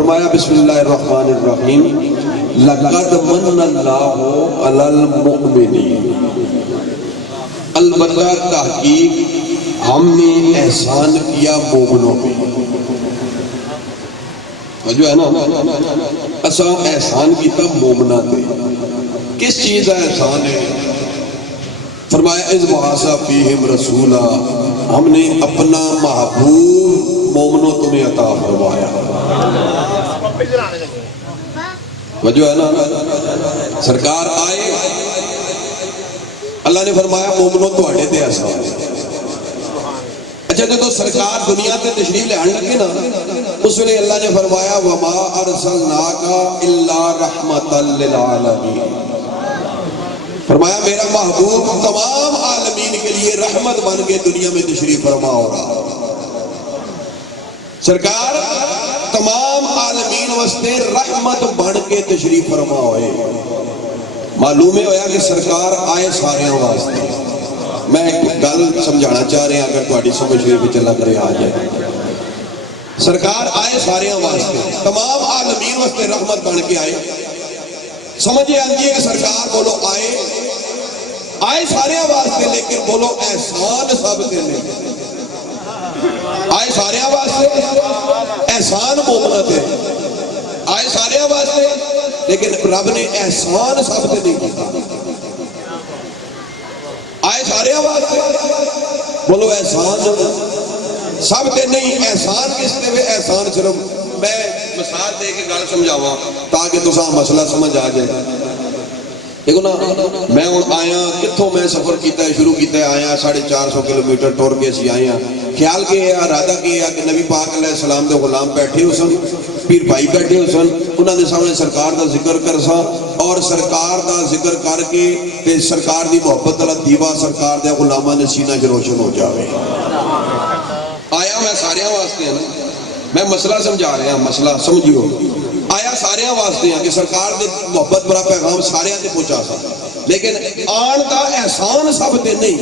فرمایا بسم اللہ الرحمن الرحیم لقد من اللہ علی المؤمنین، البتہ تحقیق ہم نے احسان کیا مومنوں پہ. جو ہے نا اسا احسان کیتا مومنہ تے. کس چیز کا احسان ہے؟ فرمایا اذ بعث فیہم رسولا، ہم نے اپنا محبوب مومنوں تمہیں عطا فرمایا. وجہ ہے نا سرکار آئے، اللہ نے فرمایا مومنوں تو ہٹے تے احسان. اچھا جب سرکار دنیا تے تشریف لے آنے لگے نا، اس ویلے اللہ نے فرمایا وما ارسلناک الا رحمۃ للعالمین. فرمایا میرا محبوب تمام عالمین کے لیے رحمت بن کے دنیا میں تشریف فرما ہو رہا. سرکار تمام عالمین واسطے رحمت بن کے تشریف فرما ہوئے. معلوم ہویا کہ سرکار آئے سارے واسطے. میں ایک گل سمجھانا چاہ رہے ہیں، اگر تہاڈی سمجھ وچ لگ رہے آ جائے. سرکار آئے سارے واسطے، تمام عالمین واسطے رحمت بن کے آئے. سمجھے آندی ہے کہ سرکار بولو آئے سارے واسطے، لیکن بولو احسان سب تے نہیں. آئے سارے واسطے، احسان مومنہ تے. آئے سارے واسطے لیکن رب نے احسان سب تے نہیں کیتا. آئے سارے واسطے، بولو احسان سب تے نہیں. احسان کس تے وے؟ احسان صرف میں مثال دے کے گل سمجھاواں تاکہ تساں مسئلہ سمجھ آ جائے. دیکھو نا میں ہوں آیا کتھوں میں سفر کیتا ہے، شروع کیتا ہے، آیا 450 کلومیٹر ٹور کے اسی آیا. خیال کے ہے، ارادہ کے ہے کہ نبی پاک علیہ السلام دے غلام بیٹھے ہو سن، پیر بھائی بیٹھے ہو سن، انہاں دے سامنے سرکار دا ذکر کرساں اور سرکار دا ذکر کر کے تے سرکار دی محبت والا دیوا سرکار دے غلاماں دے سینہ چ روشن ہو جاوے. آیا میں سارے واسطے ہیں نا، میں مسئلہ سمجھا رہا ہوں، مسئلہ سمجھیو. آیا سارے واسطے ہیں کہ سرکار دے محبت برا پیغام سارے تے پہنچا سا، لیکن آن دا احسان سب تے نہیں.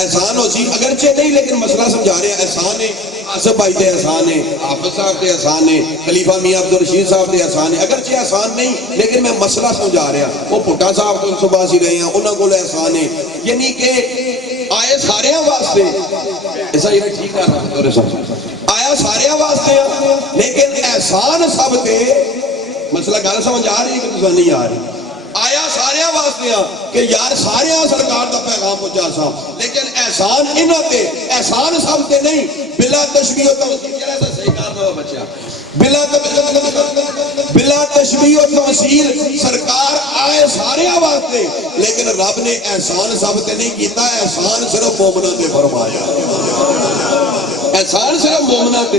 احسان ہو سی اگرچہ نہیں، لیکن مسئلہ سمجھا رہے ہیں. احسان ہے آصف بھائی تے احسان ہے، حافظ صاحب تے احسان ہے، خلیفہ میاں عبدالرشید صاحب تے احسان ہے. اگرچہ احسان نہیں لیکن میں مسئلہ سمجھا رہا ہوں. وہ پٹا صاحب تو صبح سی رہے ہیں، انہوں کو احسان ہے. یعنی کہ آئے سارے واسطے، ایسا یہ ٹھیک کر رہا ہے، آیا سارے واسطے لیکن احسان سب تے. مسئلہ گل سمجھ آ رہی ہے کہ تساں نہیں آ رہی؟ آیا سارے واسطے کہ یار سارے سرکار دا پیغام پہنچا سا، لیکن احسان انہاں تے، احسان سب تے نہیں. بلا تشبیہ و تمثیل، کہہ رہا صحیح کار میں بچہ، بلا تشبیہ و تمثیل سرکار آئے سارے واسطے، لیکن رب نے احسان سب تے نہیں کیتا. احسان صرف مومنہ تے فرمایا. احسان صرف مومنہ تے.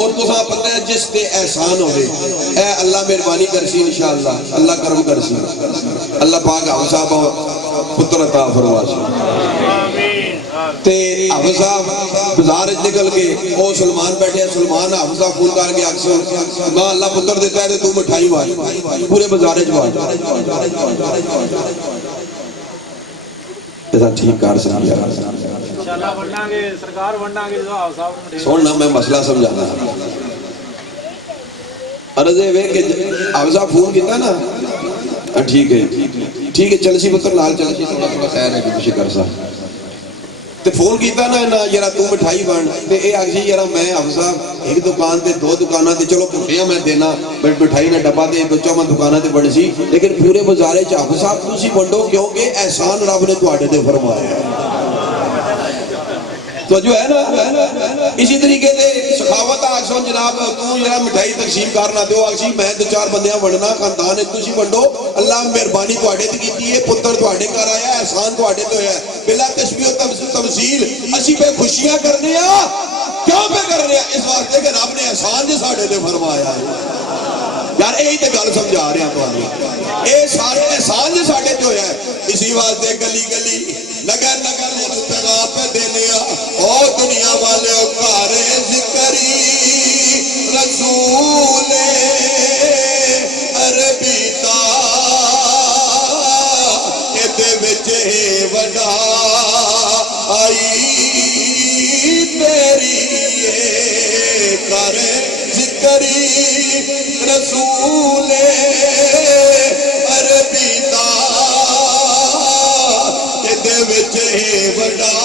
اور تساں پتہ ہے جس تے احسان ہوئے اے اللہ مہربانی کرسی انشاءاللہ، اللہ کرم کرسی، اللہ پاک حافظ صاحب پتر عطا فرماسی. تے حافظ صاحب بازار نکل کے او سلمان بیٹھے ہیں، سلمان حافظ صاحب فون کر کے اکثر ماں اللہ پتر دیتا ہے تو مٹھائی واج پورے بازار واج. ایسا ٹھیک کار سمجھا سننا. میں مسئلہ سمجھانا عرض ہے کہ حافظ صاحب فون کیتا نا، ٹھیک ہے ٹھیک ہے چلسی پتر لال چلسی تھوڑا تھوڑا خیر ہے کہ کچھ کر سا. تے فون کیتا نا یارا تو مٹھائی بن تے اے آکسی یارا میں حافظ صاحب ایک دکان تے دو دکاناں تے چلو پٹھیاں میں دینا بٹ مٹھائی نہ ڈبا دے دو چوما دکاناں تے بڑی سی، لیکن پورے بازارے چ حافظ صاحب تسی ونڈو کیونکہ احسان رب نے تواڈے تے فرمایا ہے. تو جو ہے نا اسی طریقے سے سخاوت آکسون جناب تو جناب مٹھائی تقسیم کرنا دو آکسی میں دو چار بندیاں ونڈنا خاندان ہے تسی ونڈو. اللہ مہربانی تواڈے تے کیتی ہے، پتر تواڈے گھر آیا، احسان تواڈے تے ہویا ہے. بلا تشبیہ و تمثیل اسی پہ خوشیاں کرنے ہیں. کیوں پہ کرنے ہیں؟ اس واسطے کہ رب نے احسان جو ساڈے تے فرمایا ہے. یار یہی تے گل سمجھا رہے ہیں تمہیں، اے سارے احسان جو ساڈے تے ہویا ہے. اسی واسطے گلی گلی نگر نگر پیغام پہ دینے او دنیا والے گھر ذکری رسول عربی دا ادے وچ وڈا آئی تیری گھر ذکر کری رسول عربی دا دے وچ بڑا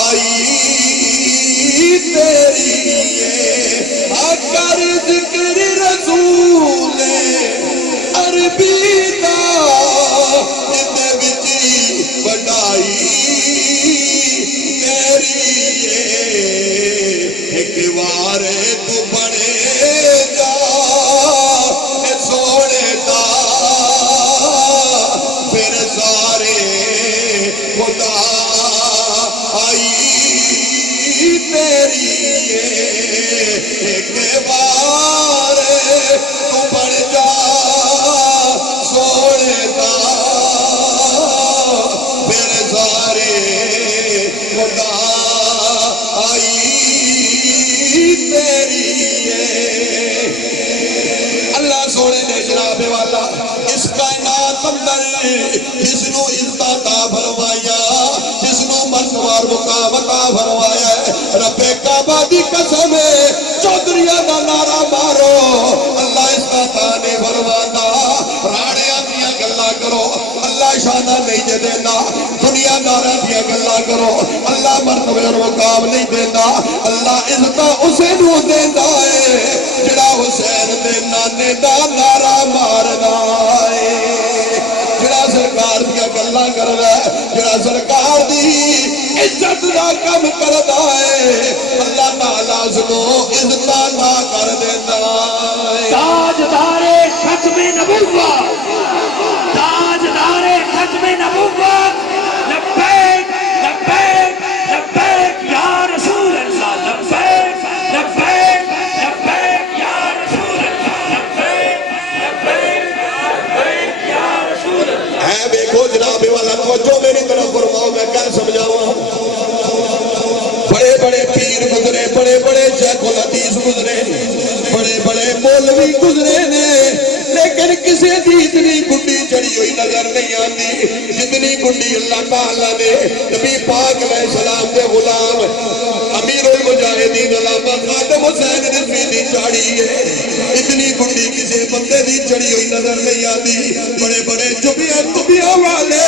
آئی تیری کر ذکر رسول عربی دا دے وچ بڑائی تیری ایک بار تو بڑے جا سونے دا پھر سارے خدا آئی تیری ایک بار تو بڑھ جا سونے دا پھر سارے خدا آئی تیری اللہ سونے نے جناب والا اس کائنات اندر جس نو عزت عطا فرمایا جس نو مرتبہ اور مقام عطا فرمایا رب کعبہ دی قسم چودھریاں دا نعرہ مارو اللہ اس کا تانے فرماتا راڑیاں دیا گلا کرو اللہ شانہ نہیں دے دینا دنیا دارہ دیا گلا کرو اللہ مرتبہ اور مقام نہیں دینا اللہ عزت اسے نو دینا ہے جڑا حسین دے نانے دا نعرہ مارنا ہے جڑا سرکار دیا گلا کرنا ہے جڑا سرکار دی عزت دا کم کردا ہے اللہ تعالیٰ سنو عزت نہ کر دینا ہے تاجدار ختم نبوت تاجدار ختم نبوت لبیک لبیک لبیک یا رسول اللہ لبیک لبیک لبیک یا رسول اللہ لبیک لبیک لبیک یا رسول اللہ ہے بیکھو جناب والا توجہ میری طرف فرماؤ میں کل سمجھاؤں بڑے بڑے پیر گزرے بڑے بڑے شیخ الحدیث گزرے بڑے بڑے مولوی گزرے نے لیکن کسی دی اتنی گنڈی چڑی ہوئی نظر نہیں آتی جتنی گنڈی اللہ تعالیٰ نے نبی پاک علیہ السلام کے غلام امیر المجاہدین علامہ خادم حسین رضوی دی چاڑی ہے اتنی گنڈی کسی بندے دی چڑی ہوئی نظر نہیں آتی بڑے بڑے چبیاں والے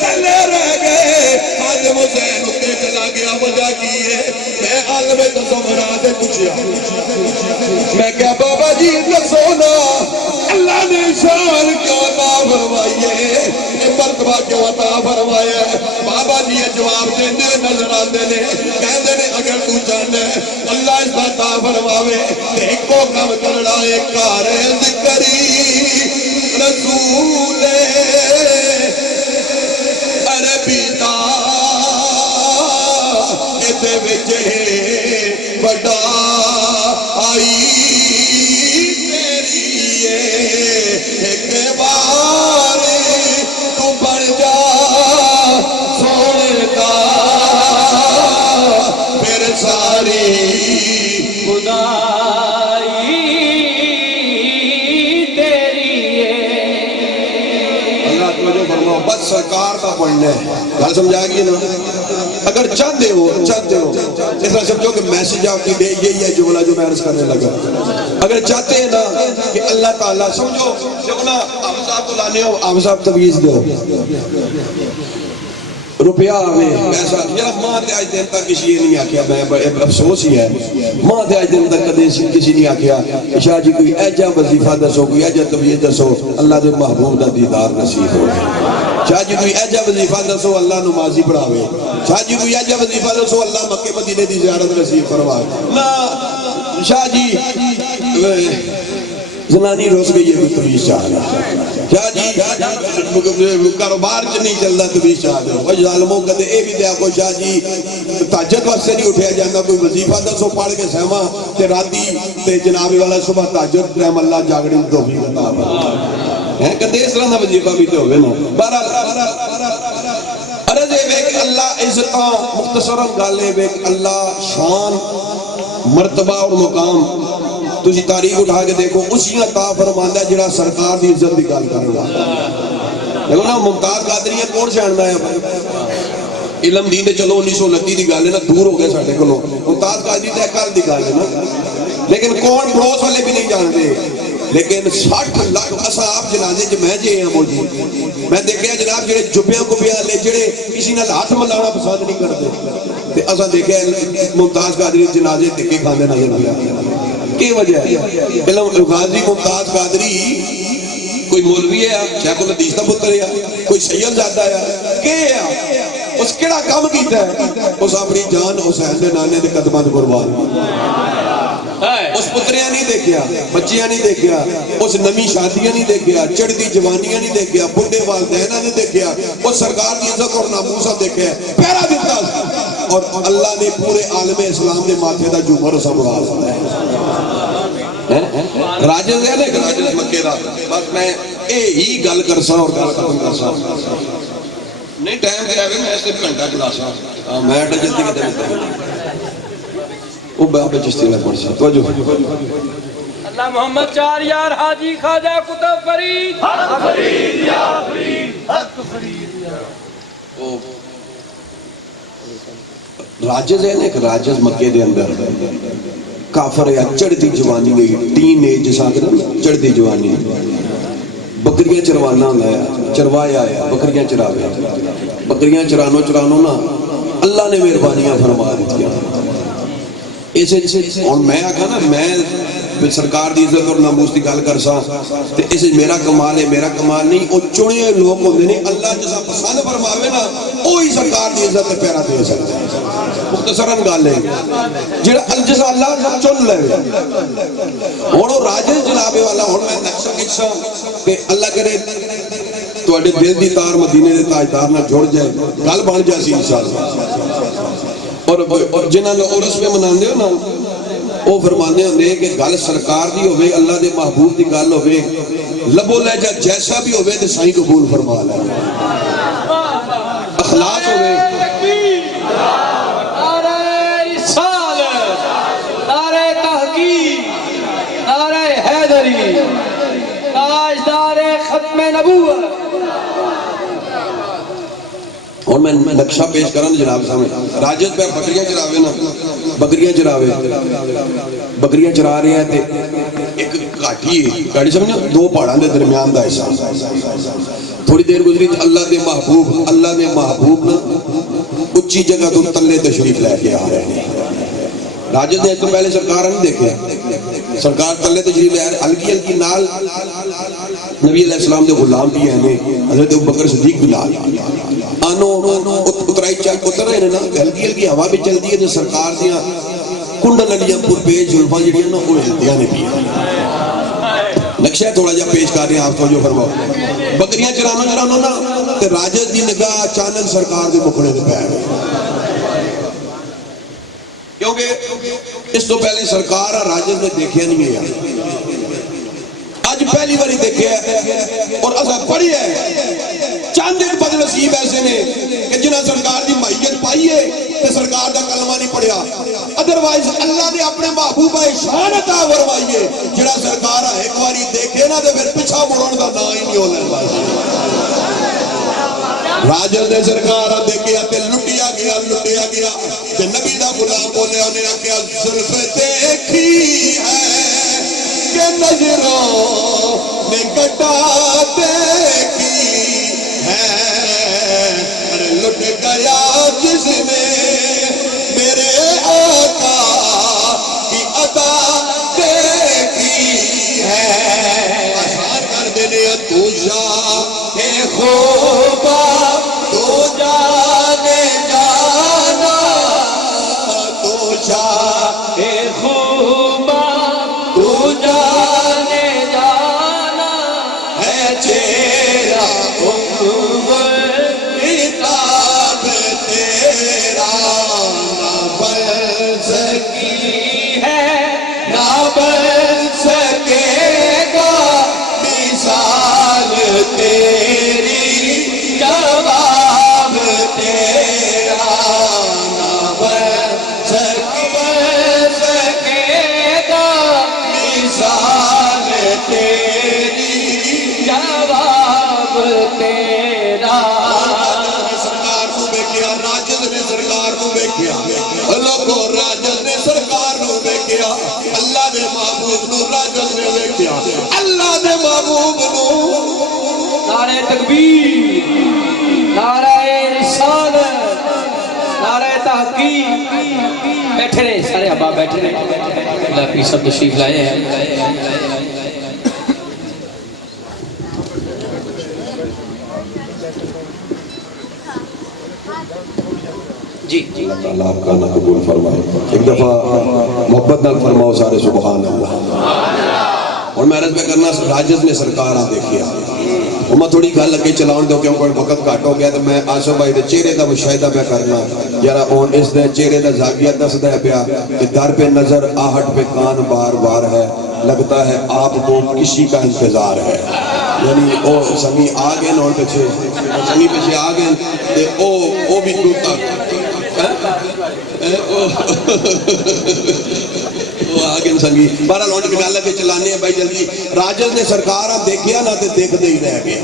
چلے رہ گئے خادم حسین اتے چلا گیا وجہ کی ہے میں عالم تصورہ سے پوچھیا میں کہا بابا جی دسو نا اللہ نے شان کیوں عطا فرمائیے یہ مرتبہ کیوں عطا فرمایا ہے بابا جی یہ جواب دینے نظر آتے نے کہتے نے اگر تو چاہنے اللہ اس عطا فرماوے ایک کو کم کرنا ایک کار ذکری رسول عربی دا تے وچ بڑا آئی تیری ایک بار تو بڑھ جا سونے دا پھر ساری خدائی تیری اللہ توجہ فرماؤ بس سرکار کا پڑھنا ہے گل سمجھا گئی نا اگر چاہتے ہو اس طرح سمجھو کہ میسج آپ کی دے یہی ہے جملہ جو میں عرض کرنے لگا اگر چاہتے ہیں نا کہ اللہ تعالیٰ سمجھو جب نا آپ صاحب کو لانے ہو آپ صاحب تویز دو روپیہ آوے پیسہ یار ماں تے آج دن تک کسی یہ نہیں آکیا میں افسوس ہی ہے ماں تے آج دن تک کسی نہیں آکیا شاہ جی کوئی ایجا وظیفہ دسو کوئی ایجا تویز دسو اللہ دے محبوب دا دیدار نصیب ہو شاہ جی کوئی ایجا وظیفہ دسو اللہ نمازی پڑھاوے شاہ جی کوئی ایجا وظیفہ دسو اللہ مکہ مدینے دی زیارت نصیب فرمائے نا شاہ جی زنانی روز گئی ہے تویز چاہ رہا شاہ جی کاروبار چ نہیں چلتا تویز چاہ رہا وہ ظالموں کہتے اے بھی دیا کو شاہ جی تہجد واسطے نہیں اٹھیا جاتا کوئی وظیفہ دسو پڑھ کے سہما تے راتی تے جناب والا صبح تہجد رحم اللہ جاگڑی توفیق عطا فرمائے ہیں کہتے اس طرح دا وظیفہ بھی تے ہوے نا بہرحال عرض ہے کہ اللہ عزتاں مختصراً گل ہے کہ اللہ شان مرتبہ اور مقام تجھے تاریخ اٹھا کے دیکھو اسی عطا فرماندہ جڑا سرکار دی عزت دی گل کرنا دیکھو نا ممتاز قادریہ کون جاننا ہے علم دین چلو 1929 دی گل ہے نا دور ہو گئے ساڈے کولوں ممتاز قادری تے کل دی گل ہے نا لیکن کون پڑوس والے بھی نہیں جانتے. لیکن 60 لاکھ اسا آپ جنازے چ میں جے ہاں موجود. میں دیکھیا جناب جڑے جبیاں کو بھی والے جڑے کسی نال ہاتھ ملانا پسند نہیں کرتے تے اسا دیکھیا ممتاز قادری جنازے ٹکے کھاندے نظر پیا. کی وجہ ہے؟ علم غازی ممتاز قادری کوئی مولوی ہے شیخ الحدیث دا پتر ہے کوئی سید زادہ ہے کہ ہے اس کیڑا کام کیتا ہے؟ اس اپنی جان حسین دے نانے دے قدماں تے قربان. اس پتریاں نہیں دیکھیا بچیاں نہیں دیکھیا اس نمی شادیاں نہیں دیکھیا چڑھتی جوانیاں نہیں دیکھیا بڈھے والدیناں نہیں دیکھیا اس سرکار کی عزت اور ناموس دیکھا پیرا دیتا اور اللہ نے پورے عالم اسلام دے ماتھے دا جومر اسا بڑھا راجز ہے نا راجز مکے دا. بس میں یہی گل کرسا اور گل ختم کرسا نہیں ٹائم تے آوے میں صرف گھنٹہ کلاسا میں جلدی کتے وہ بابا چشتی میں پڑھ سا توجہ اللہ محمد چار یار حاجی خواجہ کتب فرید حق فرید یا فرید حق فرید یا راجز ہے نا ایک راجز مکے دے اندر کافر ہے چڑھتی جوانی گئی تین ایج جسا کہ چڑھتی جوانی بکریاں چروانا ہوں چروایا آیا بکریاں چراوے بکریاں چرانو نا اللہ نے مہربانیاں فرما دیتیا. اور میں آکھا نا میں سرکار دی عزت اور ناموس دی گل کرسا تے اسے میرا کمال ہے میرا کمال نہیں او چنے لوگ ہوندے نے اللہ جسا پسند فرماوے نا وہی سرکار دی عزت تے پیرا دے سکتا ہے. مختصراً گل ہے جڑا جسا اللہ چن لے ہن او راجل جناب والا ہن میں نقشہ کھچا تے اللہ کرے تواڈے دل دی تار مدینے دے تاجدار نال جڑ جائے گل بن جاسی انشاءاللہ. اور جنہاں نے عرس میں مناندے ہو نا وہ فرمانے ہوندے کہ گل سرکار دی ہوئے اللہ دے محبوب دی گل ہوئے لبو لہجہ جیسا بھی ہوئے تے سائیں قبول فرما لے اخلاص ہوئے. نعرہ رسالت نعرہ تحقیق نعرہ حیدری تاجدار ختم نبوت. اور میں نقشہ پیش کروں جناب سامنے راجد پہ بکریاں چراوے نا بکریاں چراوے بکریاں چرا رہے ہیں تے ایک کاٹھی ہے کاٹھی سمجھا دو پہاڑاں دے درمیان دا حصہ تھوڑی دیر گزری اللہ نے محبوب نا اچھی جگہ تو تلے تشریف لے کے آ رہے ہیں. راجد نے اس تو پہلے سرکار نہیں دیکھے سرکار تلے تشریف لے آئے ہلکی ہلکی نال نبی علیہ السلام دے غلام بھی ہیں حضرت ابوبکر صدیق بھی نال آنو اترائی چاک اتر رہے ہیں نا ہلکی ہلکی ہوا بھی چلتی ہے تو سرکار دیا کنڈل علیہ پر پیج جلفہ جڑی ہے نا وہ ہلتیاں نے بھی نقشہ تھوڑا جا پیش کر رہے ہیں آپ کو جو فرماؤ بکریاں چرانو نا تے راجد دی نگاہ اچانک سرکار دے مکھڑے دے پیر کیونکہ اس تو پہلے سرکار راجد نے دیکھیا نہیں ہے آج پہلی باری دیکھے ہے اور اسا پڑھی ہے چاند ایک بد نصیب ایسے نے کہ جنہاں سرکار دی مائیت پائی ہے کہ سرکار دا کلمہ نہیں پڑھیا ادروائز اللہ نے اپنے محبوبہ شان عطا فرمائیے جڑا سرکار ایک باری دیکھے نا تو پھر پیچھا مڑن دا نا ہی نہیں ہونا راجل نے سرکار دیکھیا تے لٹیا گیا کہ نبی دا غلام بولے انہیں کیا زلف دیکھی ہے کہ نظروں نے کٹا دیکھی ہے لٹ گیا جس نے میرے آقا کی عطا دیکھی ہے آسان کر دینے تو شاہ خوبا تو جانے جانا تو شاہ خوبا تو جانے جانا ہے چہرہ کتاب تیرا نہ بن سکی ہے نہ بن سکے گا مثال تیری جواب تیرا نہ بن سکے گا مثال تیری جواب تیرا. سرکار کو بیکیا راجد نے سرکار کو بیکیا لوگوں راجد نے سرکار کو بیکیا اللہ نے راجل نے دیکھیا اللہ دے محبوب نو نعرہ تکبیر، نعرہ رسالت، نعرہ تحقیق. بیٹھے رہے سارے احباب، بیٹھے رہے. اللہ پیر صاحب تشریف لائے ہیں. جی اللہ تعالیٰ آپ کا نہ قبول فرمائے. ایک دفعہ محبت نہ فرماؤ سارے سبحان اللہ. اور میں عرض میں کرنا راجز نے سرکار آ دیکھیا اور میں تھوڑی گل اگے چلاؤں دو کیونکہ وقت گھٹ ہو گیا تو میں آصف بھائی دے چہرے دا مشاہدہ میں کرنا یارا اون اس دے چہرے دا زاویہ دسدا ہے پیا کہ در پہ نظر آہٹ پہ کان بار بار ہے لگتا ہے آپ کو کسی کا انتظار ہے. یعنی او سنگی آ گئے اور پیچھے سنگی پیچھے آ گئے تے او بھی دوتا وہ آگے سنگی بارہ لونڈ کے گالہ کے چلانے ہیں بھائی جلدی. راجز نے سرکار آپ دیکھیا نا تے دیکھ دے ہی رہ گیا.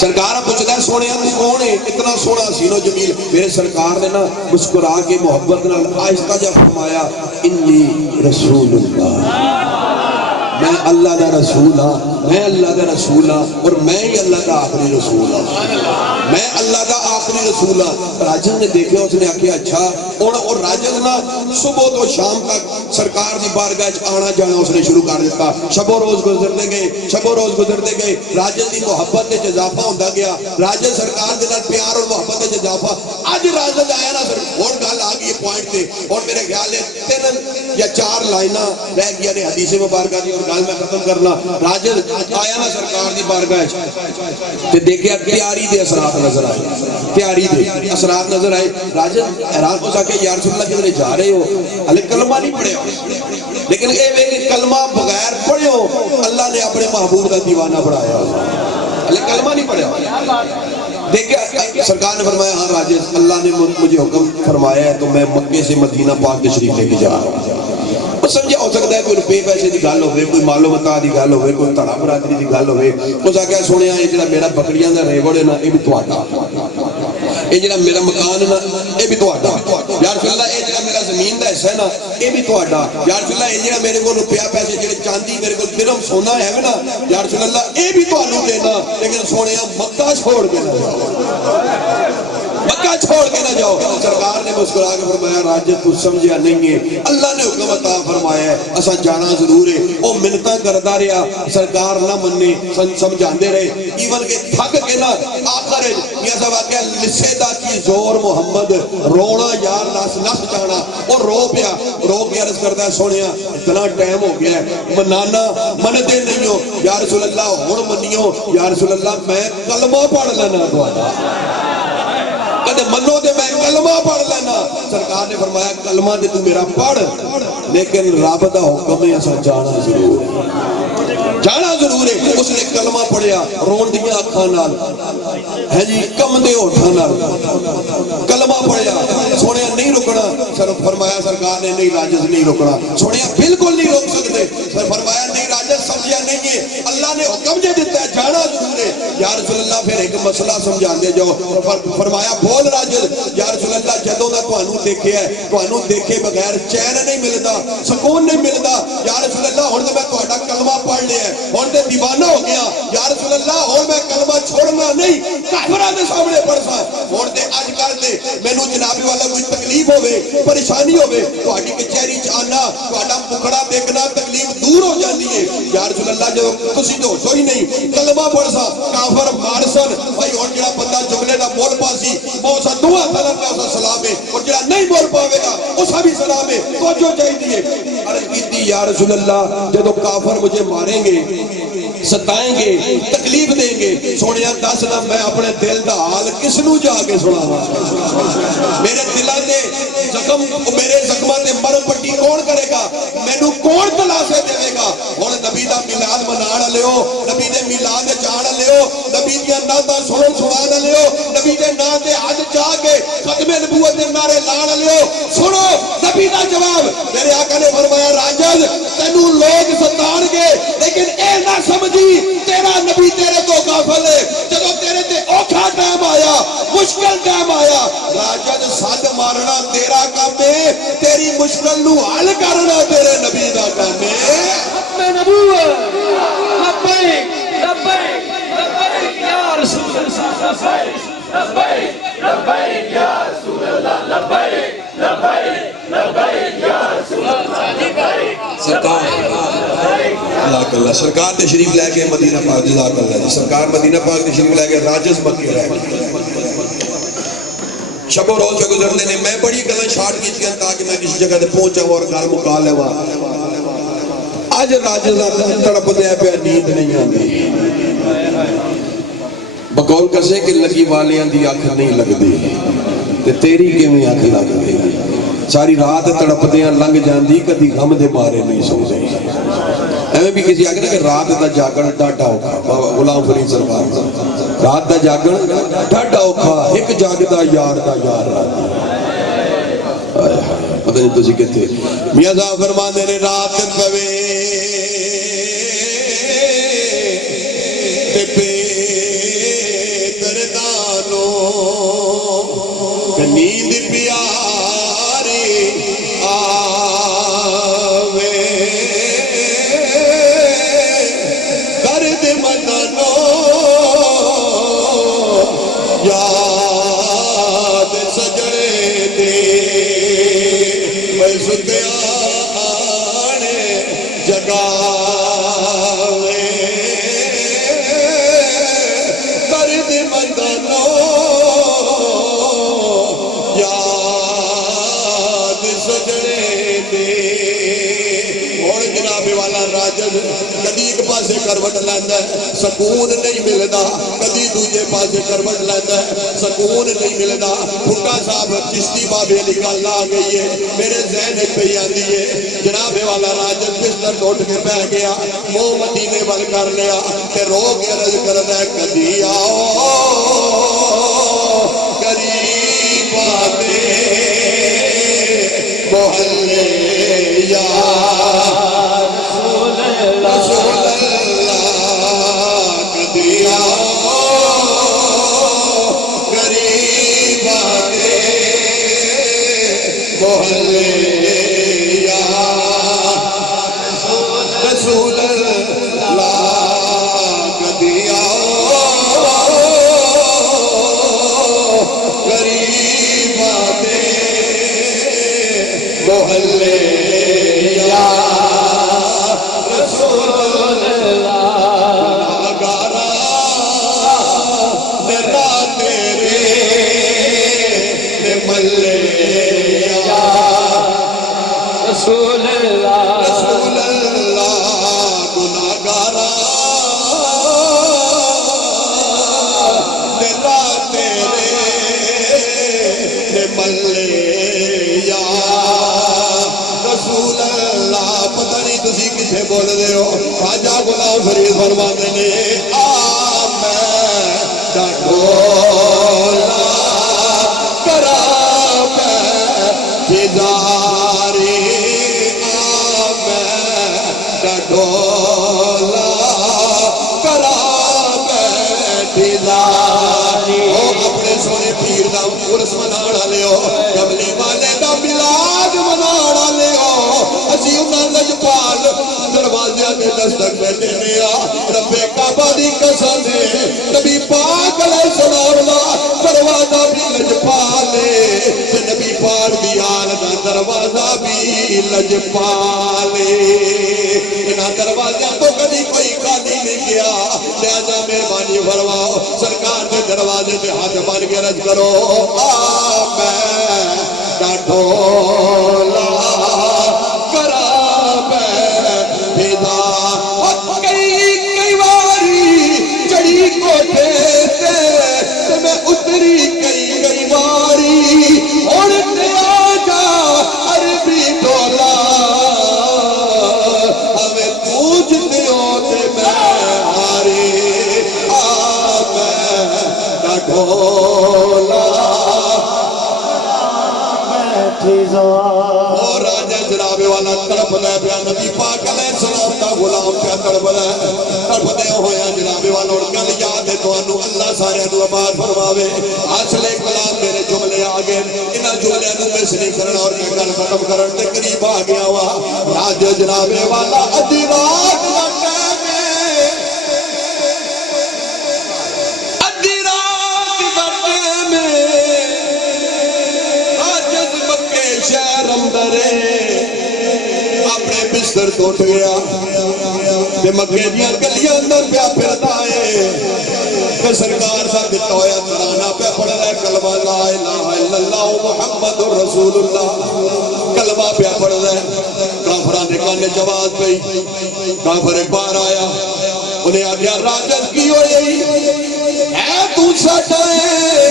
سرکار آپ پوچھتا ہے سونے ہیں کون ہے اتنا سونا سینو جمیل. میرے سرکار نے نا مسکرا کے محبت نہ آہستہ جب فرمایا انی رسول اللہ، میں اللہ دا رسول ہاں، میں اللہ دا رسول ہاں اور میں ہی اللہ دا آخری رسول ہاں، میں اللہ دا آخری رسول ہاں. راجز نے دیکھا اس نے آکھیا اچھا. اور راجز نا صبح تو شام تک سرکار دی بارگاہ آنا جانا اس نے شروع کر دیتا. شب و روز گزرتے گئے، شب و روز گزرتے گئے. راجز دی محبت نے اضافہ ہوتا گیا. راجز سرکار دے نال پیار اور محبت نے اضافہ. آج راجز آیا نا سر اور گل آ گئی پوائنٹ تے اور میرے خیال ہے 3 یا 4 لائناں رہ گیا نے حدیث مبارکہ دی اور گل میں ختم کرنا. راجز آیا نا سرکار دی بارگاہ تے دیکھیا تیاری دے اثرات نظر آئے، تیاری دے اثرات نظر آئے. راجز حیران ہو کہ یا رسول اللہ کدھر جا رہے ہو؟ علی کلمہ نہیں پڑھے ہو لیکن اے وے کلمہ بغیر پڑھے ہو اللہ نے اپنے محبوب کا دیوانہ بڑھایا. علی کلمہ نہیں پڑھے ہو. دیکھیں سرکار نے فرمایا ہاں راجز اللہ نے مجھے حکم فرمایا ہے تو میں مکے سے مدینہ پاک تشریف لے کے جا رہا ہوں. سمجھا ہو سکتا ہے کوئی روپے پیسے دی گل ہوئے، کوئی مال و متاع دی گل ہوئے، کوئی تڑا برادری دی گل ہوئے. اس آگیا سنیا یہ جڑا میرا بکریاں دا ریوڑ ہے نا یہ بھی تہاڈا، یہ جڑا میرا مکان ہے نا یہ بھی تہاڈا. یا رسول اللہ یہ جڑا میرا زمین دا حصہ ہے نا یہ بھی تہاڈا. یا رسول اللہ یہ جڑا میرے کو روپیہ پیسے جڑے چاندی میرے کو درہم سونا ہے نا یا رسول اللہ یہ بھی تہانوں دینا. لیکن سونیا مکہ چھوڑ کے نہ جاؤ، مکہ چھوڑ کے نہ جاؤ. سرکار نے مسکرا کے فرمایا راجز تو سمجھیا نہیں ہے اللہ نے حکم عطا فرمایا ہے اسا جانا ضرور ہے. او منتاں کردا رہیا سرکار نہ مننے سمجھاندے رہے ایون کہ تھک کے نہ آخر یہ سب واقعہ لسے دا کی زور محمد رونا یار نس نس جانا اور رو پیا. رو کے عرض کرتا ہے سونیا اتنا ٹائم ہو گیا ہے منانا مندے نہیں ہو. یا رسول اللہ ہن منیو. یا رسول اللہ میں کلمہ پڑھ لینا تہاڈا کدے منو دے میں کلمہ پڑھ لینا. سرکار نے فرمایا کلمہ دے تو میرا پڑھ لیکن رب دا حکم ہے اسا جانا ضرور ہے، جانا ضرور ہے. اس نے کلمہ پڑھیا رون دیاں اکھاں نال ہے جی کم دے ہوٹھاں نال کلمہ پڑھیا. سونے نہیں رکنا. فرمایا سرکار نے نہیں راجز نہیں رکنا. سونے بالکل نہیں روک سکتے. فرمایا نہیں راجز سمجھیا نہیں ہے اللہ نے حکم جو دیتا ہے جانا ضرور ہے. یا رسول اللہ پھر ایک مسئلہ سمجھا دے جاؤ. فرمایا بول راجز. یا رسول اللہ جدوں دا تانوں دیکھے ہے تانوں دیکھے بغیر چین نہیں ملدا، سکون نہیں ملدا. یا رسول اللہ ہن تے میں تہاڈا کلمہ پڑھ لیا ہے ہن تے دیوانہ ہو گیا. یا رسول اللہ ہن میں کلمہ چھوڑنا نہیں کافراں دے سامنے پڑھسا. ہن تے اج کل تے مینوں جناب والا کوئی تکلیف ہوے پریشانی ہوے تہاڈی کچہری چ آنا تہاڈا مکڑا دیکھنا تکلیف دور ہو جاندی ہے. یا رسول اللہ جو تسی تو ہوئی نہیں کلمہ پڑھسا کافر مارسن بھائی ہن جڑا بندہ جملے دا بول پاسی وہ سا دعا تعالیٰ کا سلام ہے اور جڑا نہیں بول پاوے گا اسا بھی سلام ہے. توجہ چاہیے. عرض کی یا رسول اللہ جدو کافر مجھے ماریں گے ستائیں گے تکلیف دیں گے سونیا دس نہ میں اپنے دل دا حال کس نو جا کے سناواں؟ میرے دلاں دے زخم میرے زخماں تے مرم پٹی کون کرے گا؟ مینوں کون دلاسے دے گا؟ ہن نبی دا میلاد مناون والےو نبی دے میلاد وچ آن والےو نبی دیاں نعتاں سنان والےو نبی دے نام تے حج جا کے ختم نبوت دے نعرے لان والےو سنو نبی دا جواب. میرے آقا نے فرمایا راجز تینوں لوگ ستان گے لیکن اے نہ سمجھی تیرا نبی تیرے تو غافل ہے. جدو تیرے تے اوکھا ٹائم آیا مشکل ٹائم آیا راجز سد مارنا تیرا کام ہے تیری مشکل نو حل کرنا تیرے نبی دا کام ہے. جزاک اللہ سرکار تشریف لے کے مدینہ پاک جزاک اللہ جی سرکار مدینہ پاک تشریف لے کے راجز مکے رہ گئے شب و روز سے گزرنے نے میں بڑی گلیں شارٹ کی تھی تاکہ میں کسی جگہ تے پہنچا اور گھر مکا لے وا آج راجز تڑپ دے پہ نیند نہیں آتی بقول کسے کہ لگی والیاں دی آنکھ نہیں لگ دی تے تیری کے میں آنکھ لگ دی ساری رات تڑپ دیاں لنگ جاندی کدی غم دے مارے نہیں سو دی ایویں بھی کسی آگے نا کہ رات دا جاگن ڈاٹا اوکھا غلام فرید سرکار رات دا جاگن ڈاٹا اوکھا ایک جاگدا یار دا یار پتہ نہیں تسی کہتے میاں صاحب فرماندے نے رات پوے تے پے دردانو نیند پیاری آوے درد مندانو یاد سجڑے دے میں ستیانے جگاوے درد مندانو یاد سجڑے دے اور جناب والا راجد کدی ایک پاسے کروٹ لیندہ ہے سکون نہیں ملدا کدی دوجے پاسے کروٹ لیندہ ہے سکون نہیں ملدا پھٹا صاحب چشتی بابے نکال آ گئی ہے میرے ذہن پہ آندی ہے جناب والا راجد بستر ٹوٹ کے بہ گیا منہ مدینے وال کر لیا کہ رو کے عرض کردا ہے کدی آؤ قریب آتے محلے یا رسول اللہ کدی آؤ قریب آتے محلے یا رسول اللہ کدی آؤ قریب آتے محلے یا رسول اللہ گارا نرا تیرے ملے یا رسول اللہ رسول اللہ گناہگارا نرا تیرے ملے یا رسول اللہ پتہ نہیں تسی کسے بول دے ہو خواجہ غلام فرید فرماندے نے آ میں ڈھولا کرا میں جداری آ میں ڈھولا کرا میں جداری او اپنے سونے پیر دا عرس منانا لے ہو کملی والے دا ملاد منانا لے ہو اسی انہاں لجپال دروازیاں دے دستک میں دینے آ رب کعبہ دی قسم ہے نبی پاک علیہ السلام دروازہ بھی لجپالے نبی پاک دی آل دا دروازہ بھی لجپالے انہاں دروازیاں تو کبھی کوئی خالی نہیں کیا لہذا مہربانی فرماؤ سرکار کے دروازے پہ ہاتھ بن کے رج کرو آ میں ڈھولا کرا میں بھیدا کئی واری چڑی کوٹھے سے میں اتری کئی واری اور تے آجا عربی ڈولا ہمیں پوجھتے ہوتے میں ہاری آ میں ڈھولا اور راجہ جناب والا تڑپ لے پیا نبی پاک علیہ السلام دا غلام پیا تڑپ دے ہویا جناب والا اور گل یاد ہے تو انو اللہ سارے انو آباد فرماوے اصل کلام میرے جملے آگے انہا جملے انو مس نہیں کرنا اور میں گل ختم کرن تے قریب آ گیا ہوا راجہ جناب والا ادھی رات لٹے شہر اندرے اپنے بستر توٹ گیا تے مکے دیاں گلیاں اندر پیا پھردا ہے تے سرکار دا دتا ہویا ترانہ پہ پڑھ رہا ہے کلمہ لا الہ الا اللہ محمد رسول اللہ کلمہ پہ پڑھ رہا ہے کافران نے کہنے جواب پہ کافر ایک بار آیا انہیں آگیا راجت کی ہوئی ہے تو ساٹھا ہے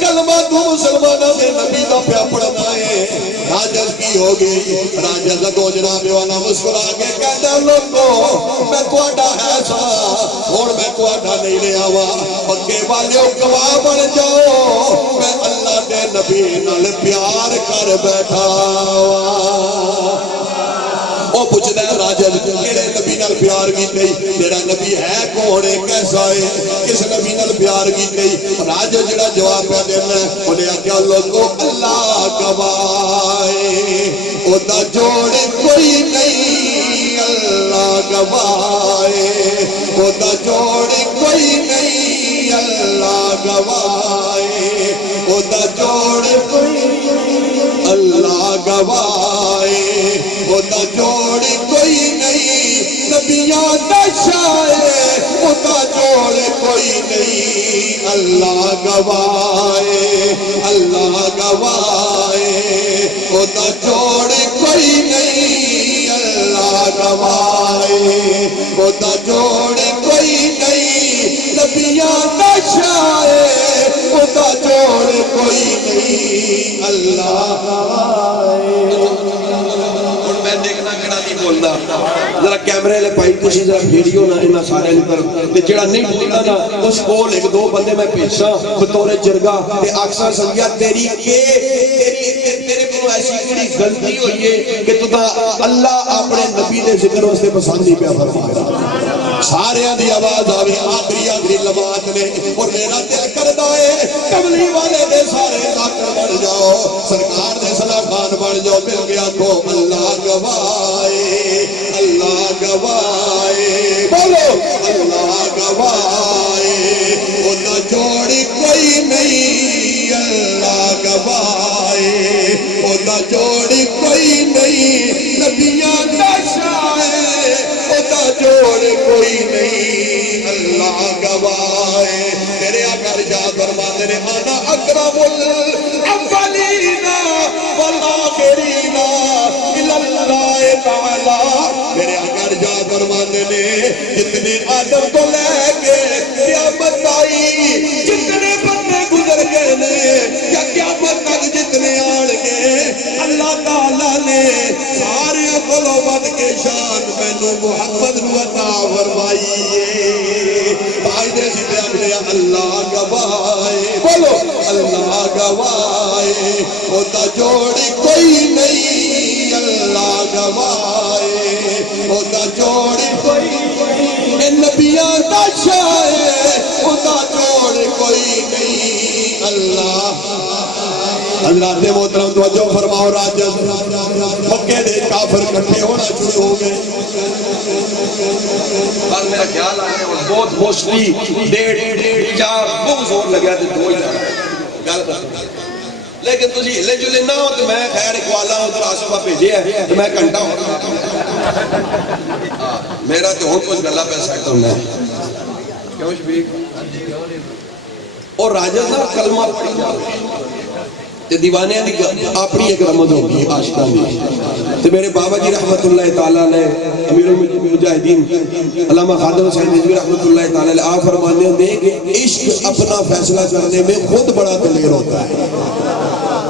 کلمہ تو مسلمانہ میں نبی دا پیا پڑھنا ہے راجت کی ہوگی راجت لگو جناب والا مسکرا کے کہتا لوگو میں تو اڈا ہے سا اور میں تو اڈا نہیں لے آوا پکے والے گواہ بن جاؤ میں اللہ دے نبی نال پیار کر بیٹھا وہ پوچھتا ہے راجل کیڑے نبی نال پیار کی گئی تیرا نبی ہے کون ہے کیسا ہے کس نبی نال پیار کی گئی راجل جڑا جواب پہ دینا ہے انہیں آکیا لوگو اللہ گواہے او دا جوڑ کوئی نہیں اللہ گواہے او دا جوڑ کوئی نہیں اللہ گواہے او دا جوڑ کوئی اللہ گواہے او دا جوڑ کوئی نہیں نبیاں دا شاہے او دا جوڑ کوئی نہیں اللہ گواہے اللہ گواہے او دا جوڑ کوئی نہیں اللہ گواہے او دا جوڑ کوئی نہیں نبیاں دا شاہے او دا جوڑ کوئی نہیں اللہ گواہے میں دیکھنا کہنا نہیں بولنا ذرا کیمرے لے پائی کسی ذرا ویڈیو نہ انہا سارے لکر تے جڑا نہیں بولنا نا اس کول ایک دو بندے میں پیچھا بطور جرگا تے اکثر سنگیا تیری تیرے کو ایسی کڑی غلطی ہوئی ہے کہ تو تا اللہ اپنے نبی دے ذکر واسطے پسند نہیں پیا فرمایا سارے دی آواز آوی آخری لمحات نے اور میرا دل کردا ہے کملی والے دے سارے ذاکر بن جاؤ سرکار دے سنا خان بن جاؤ مل گیا کو اللہ گواہے اللہ گواہے بولو اللہ گواہے او نہ جوڑ کوئی نہیں اللہ گواہے او نہ جوڑ کوئی نہیں نبیاں دا شاہے او نہ جوڑ کوئی نہیں اللہ گواہے تیرے آقا رجاد فرماتے نے انا اکرم الاولین والآخرین اللہ تعالی میرے آقا رجاد فرماتے نے جتنے آدم کو لے کے قیامت آئی جتنے بندے گزر گئے نے یا قیامت تک جتنے آڑ گئے اللہ تعالیٰ نے سارے کلو بد کے شان مینو محمد نو عطا فرمائی ہے فائدے سے اپنے اللہ گواہے بولو اللہ گواہے او تا جوڑ کوئی نہیں اللہ گواہے او تا جوڑ کوئی نہیں نبیاں دا شاہے او تا جوڑ کوئی نہیں اللہ حضرات محترم توجہ فرماؤ راجل مکے دے کافر کٹھے ہونا شروع ہو گئے بس میرا خیال آنے والا بہت موسٹلی ڈیڑھ چار بہت زور لگیا تھے دو ہی گل کرتے لیکن تجھے ہلے جلے نہ ہو تو میں خیر اقوالا ہوں ادھر آصفہ بھیجے ہے تو میں گھنٹہ ہوں میرا تو ہوں کچھ گلہ پہ سکتا ہوں میں کیوں شبیق اور راجہ صاحب کلمہ پڑھی جاؤ تے دیوانے دی اپنی ایک رمض ہوگی عاشقان دی تے میرے بابا جی رحمت اللہ تعالیٰ علیہ امیر المجاہدین علامہ خادم حسین نجوی رحمت اللہ تعالیٰ علیہ آپ فرمانے دے کہ عشق اپنا فیصلہ کرنے میں خود بڑا دلیر ہوتا ہے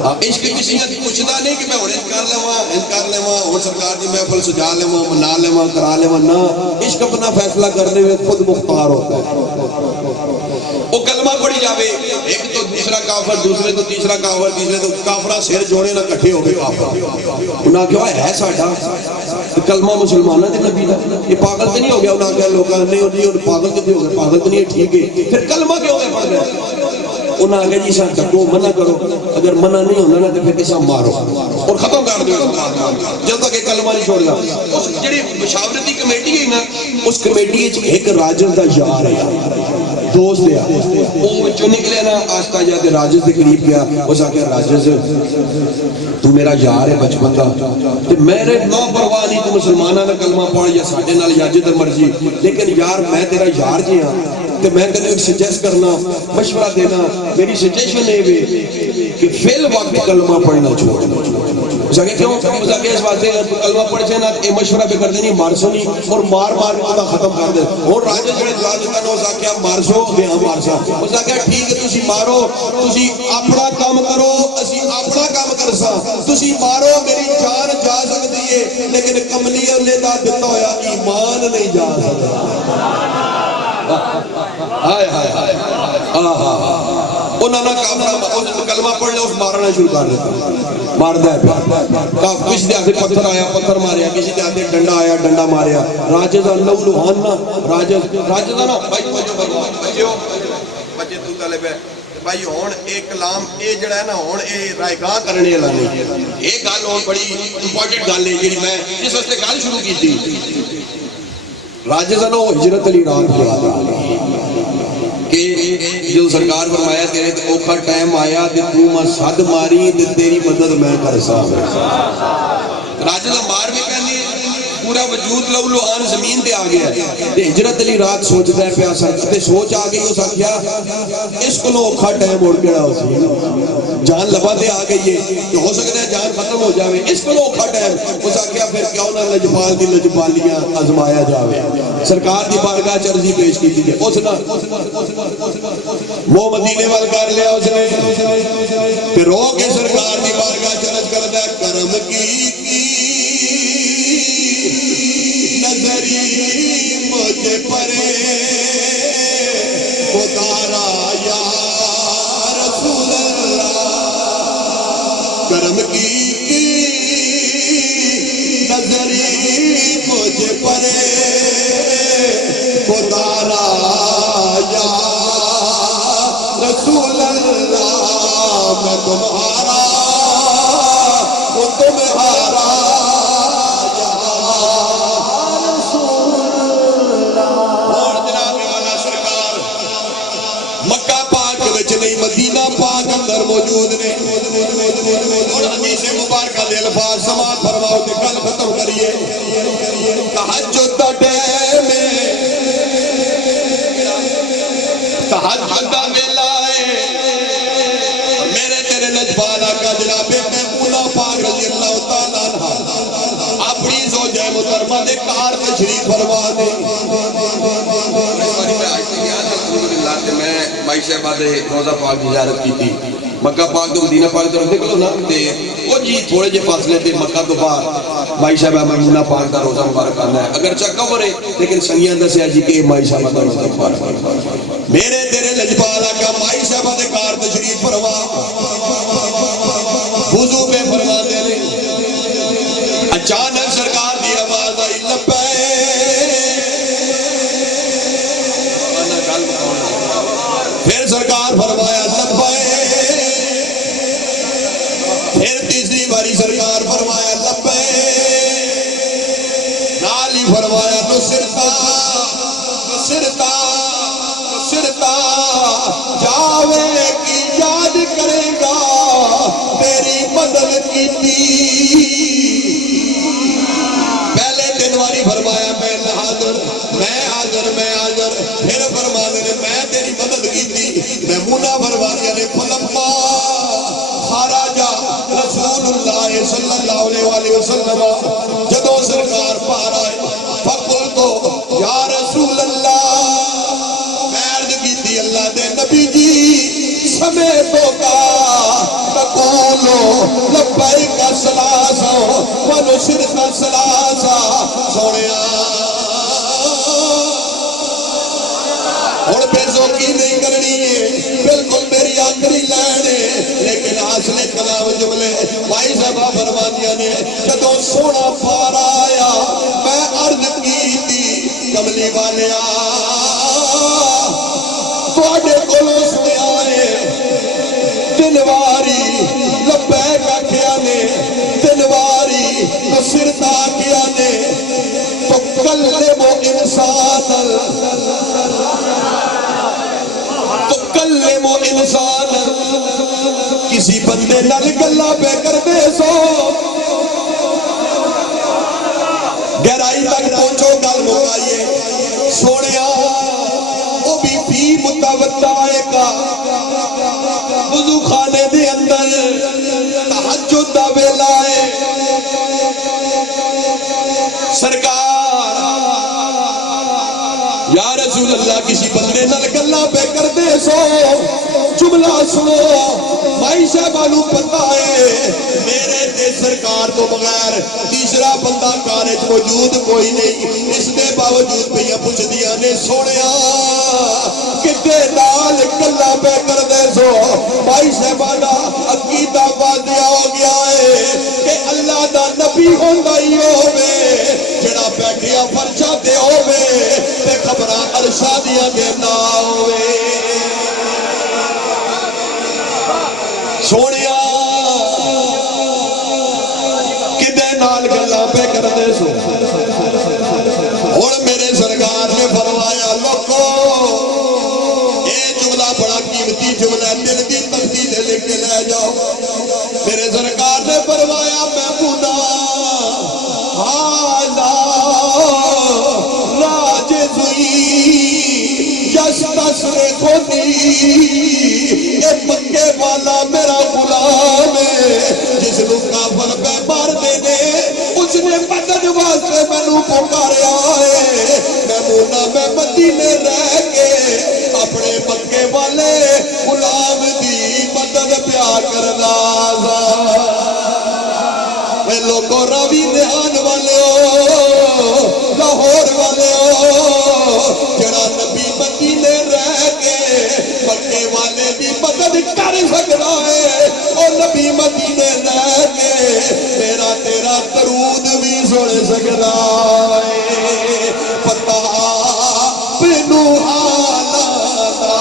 عشق کسی کا پوچھتا نہیں کہ میں انکار لیواں اور سرکار دی محفل سجا لیواں منا لیواں کرا لیواں نہ عشق اپنا فیصلہ کرنے میں خود مختار ہوتا ہے وہ کلمہ پڑھی جاوے ایک تو دوسرا کافر دوسرے تو تیسرا کافر تیسرے تو کافرہ سیر جوڑے نہ کٹھے ہو گئے کافر انہاں کہا ہے ساڑھا کلمہ مسلمانہ دے نبی دا یہ پاگل تے نہیں ہو گیا انہاں کہا لوگاں نہیں پاگل تے ہو گئے پاگل تے نہیں ٹھیک ہے پھر کلمہ کیوں گئے پڑھ گئے انہاں آگے جی سا ڈکو منع کرو اگر منع نہیں ہونا نا تو پھر کسا مارو اور ختم کر دو جب تک کہ کلمہ نہیں چھوڑ گا اس جڑی مشاورتی کمیٹی ہے نا اس کمیٹی ایک راجز دا یار ہے دوست ہے وہ جو نکلے نا آستا جا کے راجز دے قریب گیا اس آکھیا راجز تو میرا یار ہے بچپن دا تے میرے نو پرواہ نہیں تو مسلماناں دا کلمہ پڑھ یا ساڈے نال یا جدھر مرضی لیکن یار میں تیرا یار جی ہاں تے میں تینوں ایک سجیسٹ کرنا مشورہ دینا میری سجیشن ہے کہ فی الوقت کلمہ پڑھنا چھوڑ جگہ کیوں مزاقی اس واسطے کلمہ پڑھ سے نا اے مشورہ بھی کر دینی مارسو نہیں اور مار کے تا ختم کر دے اور راجہ جڑے جواب دیتا نا اس آکھیا مارسو دے ہاں مارسا اس آکھیا ٹھیک ہے تسی مارو تسی اپنا کام کرو اسی اپنا کام کرسا تسی مارو میری جان جا سکتی ہے لیکن کملی اللہ دا دتا ہویا ایمان نہیں جا سکتا ہائے ہائے ہائے انہوں نے کلمہ پڑھ لے اس مارنا شروع کر دیتا مار دے کسی دے آتے پتھر آیا پتھر ماریا کسی دے آتے ڈنڈا آیا ڈنڈا ماریا راجز اللہ لوہان نا راجز نا بھائی بچے تو طالب ہے بھائی ہون ایک کلام اے جڑا ہے نا ہون اے رائے گاہ کرنے لانے ایک گال ہون بڑی امپورٹنٹ گال ہے جڑی میں جس وقت گال شروع کی تھی راجز نا وہ ہجرت علی رات کی آدھا کہ جو سرکار فرمایا تیرے اوکھا ٹائم آیا تے تو میں صد ماری تے تیری مدد میں کر سا راجہ مار بھی کہنی پورا وجود لو لوہان زمین تے آ گیا تے ہجرت علی رات سوچتا ہے پیا سر تے سوچ آ گئی اس آکھیا اس کو لو اوکھا ٹائم اڑ گیا ہو سی جان لبا تے آ گئی ہے کہ ہو سکتا ہے جان ختم ہو جاوے اس کو لو اوکھا ٹائم اس آکھیا پھر کیوں نہ لجپال دی لجپالیاں آزمایا جاوے سرکار دی بارگاہ چرزی پیش کی تھی اس نا وہ مدینے وال کر لیا اس نے پھر رو کے سرکار دی بارگاہ چرز کر دے کرم کی نظری مجھے پرے خدارا یا رسول اللہ کرم کی نظری مجھے پرے خدارا یا رسول اللہ میں تمہارا وہ تمہارا مدینہ پاک اندر موجود نے اور حدیث مبارکہ دے الفاظ سماعت فرماؤ تے کل ختم کریے تہجد دا ٹائم تہجد دا ویلا ہے میرے تیرے لجپال آقا جناب میمونہ پاک رضی اللہ تعالیٰ عنہ اپنی زوجہ محترمہ دے کار تشریف فرما دے میں بھائی صاحبہ دے روزہ پاک کی زیارت کی تھی مکہ پاک تو مدینہ پاک طرف نکلو نا تے وہ جی تھوڑے جے فاصلے تے مکہ تو باہر بھائی صاحبہ میمونہ پاک دا روزہ مبارک کرنا ہے اگر چکا ہو رہے لیکن سنگیاں دے سے آجی کہ بھائی صاحبہ دا روزہ مبارک میرے تیرے لجپال آقا بھائی صاحبہ دے کار تشریف فرما وضو پہ فرما دے لے اچانک سرکار دی آواز آئی لبے پھر سرکار فرمایا لبے پھر تیسری باری سرکار فرمایا لبے نالی فرمایا تو سرتا جاوے کی یاد کرے گا تیری مدد کی تھی پہلے دن واری فرمایا میں حاضر پھر فرمانے نے میں تیری مدد کی تھی میمونہ فرمانے نے فلما خراجہ رسول اللہ صلی اللہ علیہ وسلم جدو سرکار پار آئے فقل تو یا رسول اللہ میں عرض کی تھی اللہ دے نبی جی سمیتوں کا تقولو لبائک سلاسا ونشرک سلاسا سوڑیا اور بےزوکی نہیں کرنی ہے بالکل میری آخری لائن ہے لیکن حاصل کلام جملے بھائی صاحبہ فرمانیاں نے جدو سونا پارا آیا میں عرض کی تھی کملی والے تواڈے کول اس نے آئے دلواری لبیک آکھیا نے دلواری تو سرتا کیا نے تو کل وہ انسان بندے نال گلاں پہ کردے سو گہرائی تک پہنچو گل مکائیے سونیا وہ بھی فی متوضع کا وضو خانے دے اندر تہجد دا ویلا ہے سرکار یا رسول اللہ کسی بندے نال گلاں پہ کردے سو جملہ سنو بھائی صاحبانو پتہ ہے میرے تے سرکار تو بغیر تیسرا بندہ کارج موجود کوئی نہیں اس دے باوجود پہ پوچھ دیا نے سونیا کتے نال گلاں پہ کردے سو بھائی صاحبانا عقیدہ واضح ہو گیا ہے کہ اللہ دا نبی ہوندا ہی ہووے جڑا بیٹھیا فرشا تے ہووے تے خبراں عرشاں دیاں دے نہ ہووے سونیا کدے نال گلاں پہ کردے سو ہن میرے سرکار نے فرمایا لوگو یہ جملہ بڑا قیمتی جملہ ہے دل دی تختی سے لکھ کے لے جاؤ میرے سرکار نے فرمایا محمودہ حالا راجزوی یستصرخنی اے مکے والا میرا غلام ہے جس نو کافر پہ مار دینے اس نے مدد واسطے مینوں پکاریا ہے میمونہ میں مدینے رہ کے اپنے مکے والے غلام دی مدد پیا کرنا اے لوگوں راوی دھیان والے ہو لاہور والے ہو جڑا نبی مدینے رہ کے مکے والے بھی مدد کر سکتا ہے اور نبی مدینے رہ کے میرا تیرا درود بھی سن سکتا ہے پتہ بنو حالاتا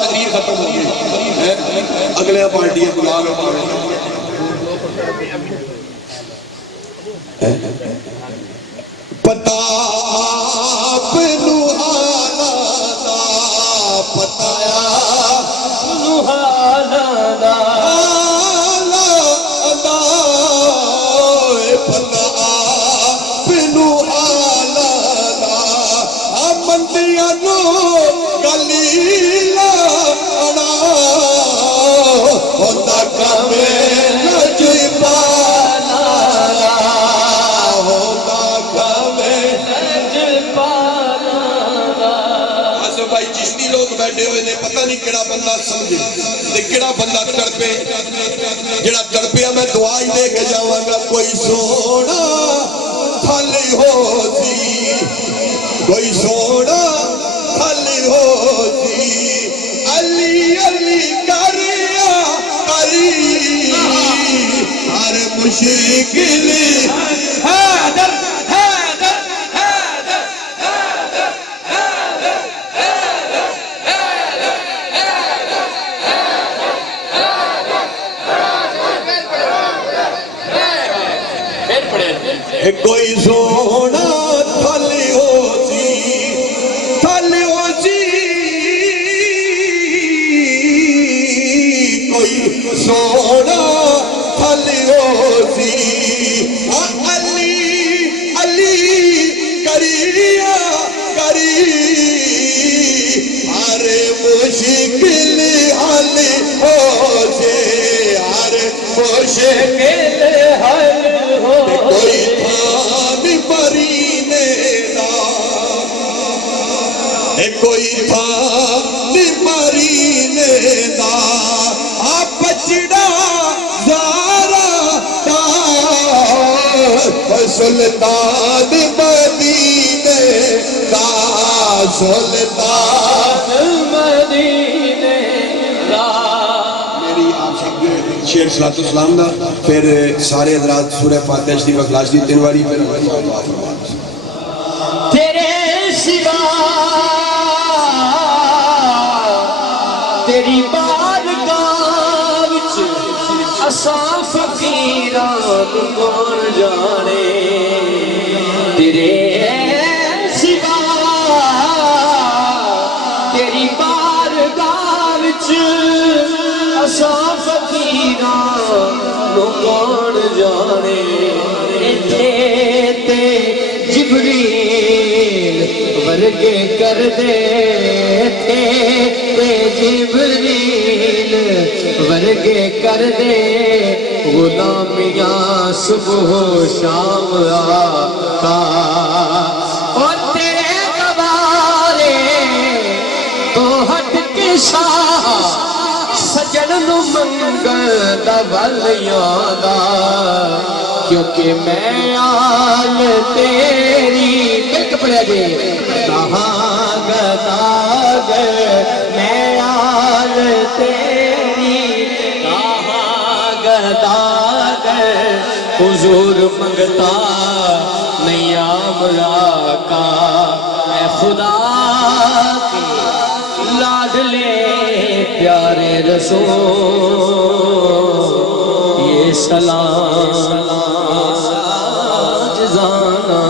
تقریر ختم ہو گئی اگلے پارٹیاں بلا رہے پتہ بنو حالاتا پتایا بنو حالاتا پتہ بنو حالاتا مندیاں نو گلیلا اڑا ہوتا کمے لجبالا ہوتا کمے لجبالا آسو بھائی جسنی لوگ بیٹھے ہوئے نے پتہ نہیں کیڑا بندہ سمجھے تے کیڑا بندہ تڑپے جڑا تڑپیا میں دعائی دے کے جاواں گا کوئی سونا تھلی ہو سی کوئی سونا تھلی ہو سی علی علی کریا کری ہر مشکل حیدر حیدر حیدر کوئی سونا تھلی ہو سی کوئی سونا تھلی ہو سی علی علی کریا کری ہر مشکل حل ہو سے ہر مشکل حل ہو کوئی تھان مرینے دا کوئی تھان مرینے دا بچڑا زارا دا سلطان مدینے دا سلطان مدینے دا میری آپ سب شیر صلاۃ السلام دا پھر سارے حضرات سورہ فاتحہ شریف اخلاص دی تین واری پھر تیرے سوا تیری بارگاہ وچ اساں فقیراں کون جانے تیرے سوا تیری بارگاہ وچ اساں جبریل ورگے کر دے تھے جبریل ورگے کر دے غلامیاں صبح و شام آقا اور تیرے دوارے تو ہٹ کے شاہ سجن نو منگدا والیاں دا کیونکہ میں آل تیری ملک پڑھیا جی کہاں گداگ میں آل تیری کہاں گداگ حضور منگتا نہیں آمرا کا اے خدا کی لاڈلے پیارے رسول یہ سلام جزانا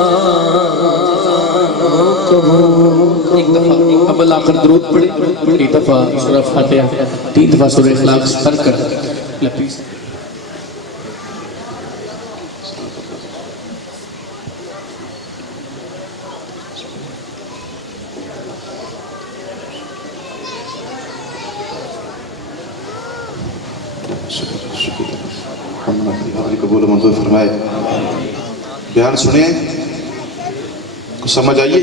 قبول ایک دفعہ اول آخر درود پڑھے 3 دفعہ سورہ فاتحہ 3 دفعہ سورہ اخلاص پڑھ کر لپیس ہماری قبول و منظور فرمائے. بیان سنیں کچھ سمجھ آئیے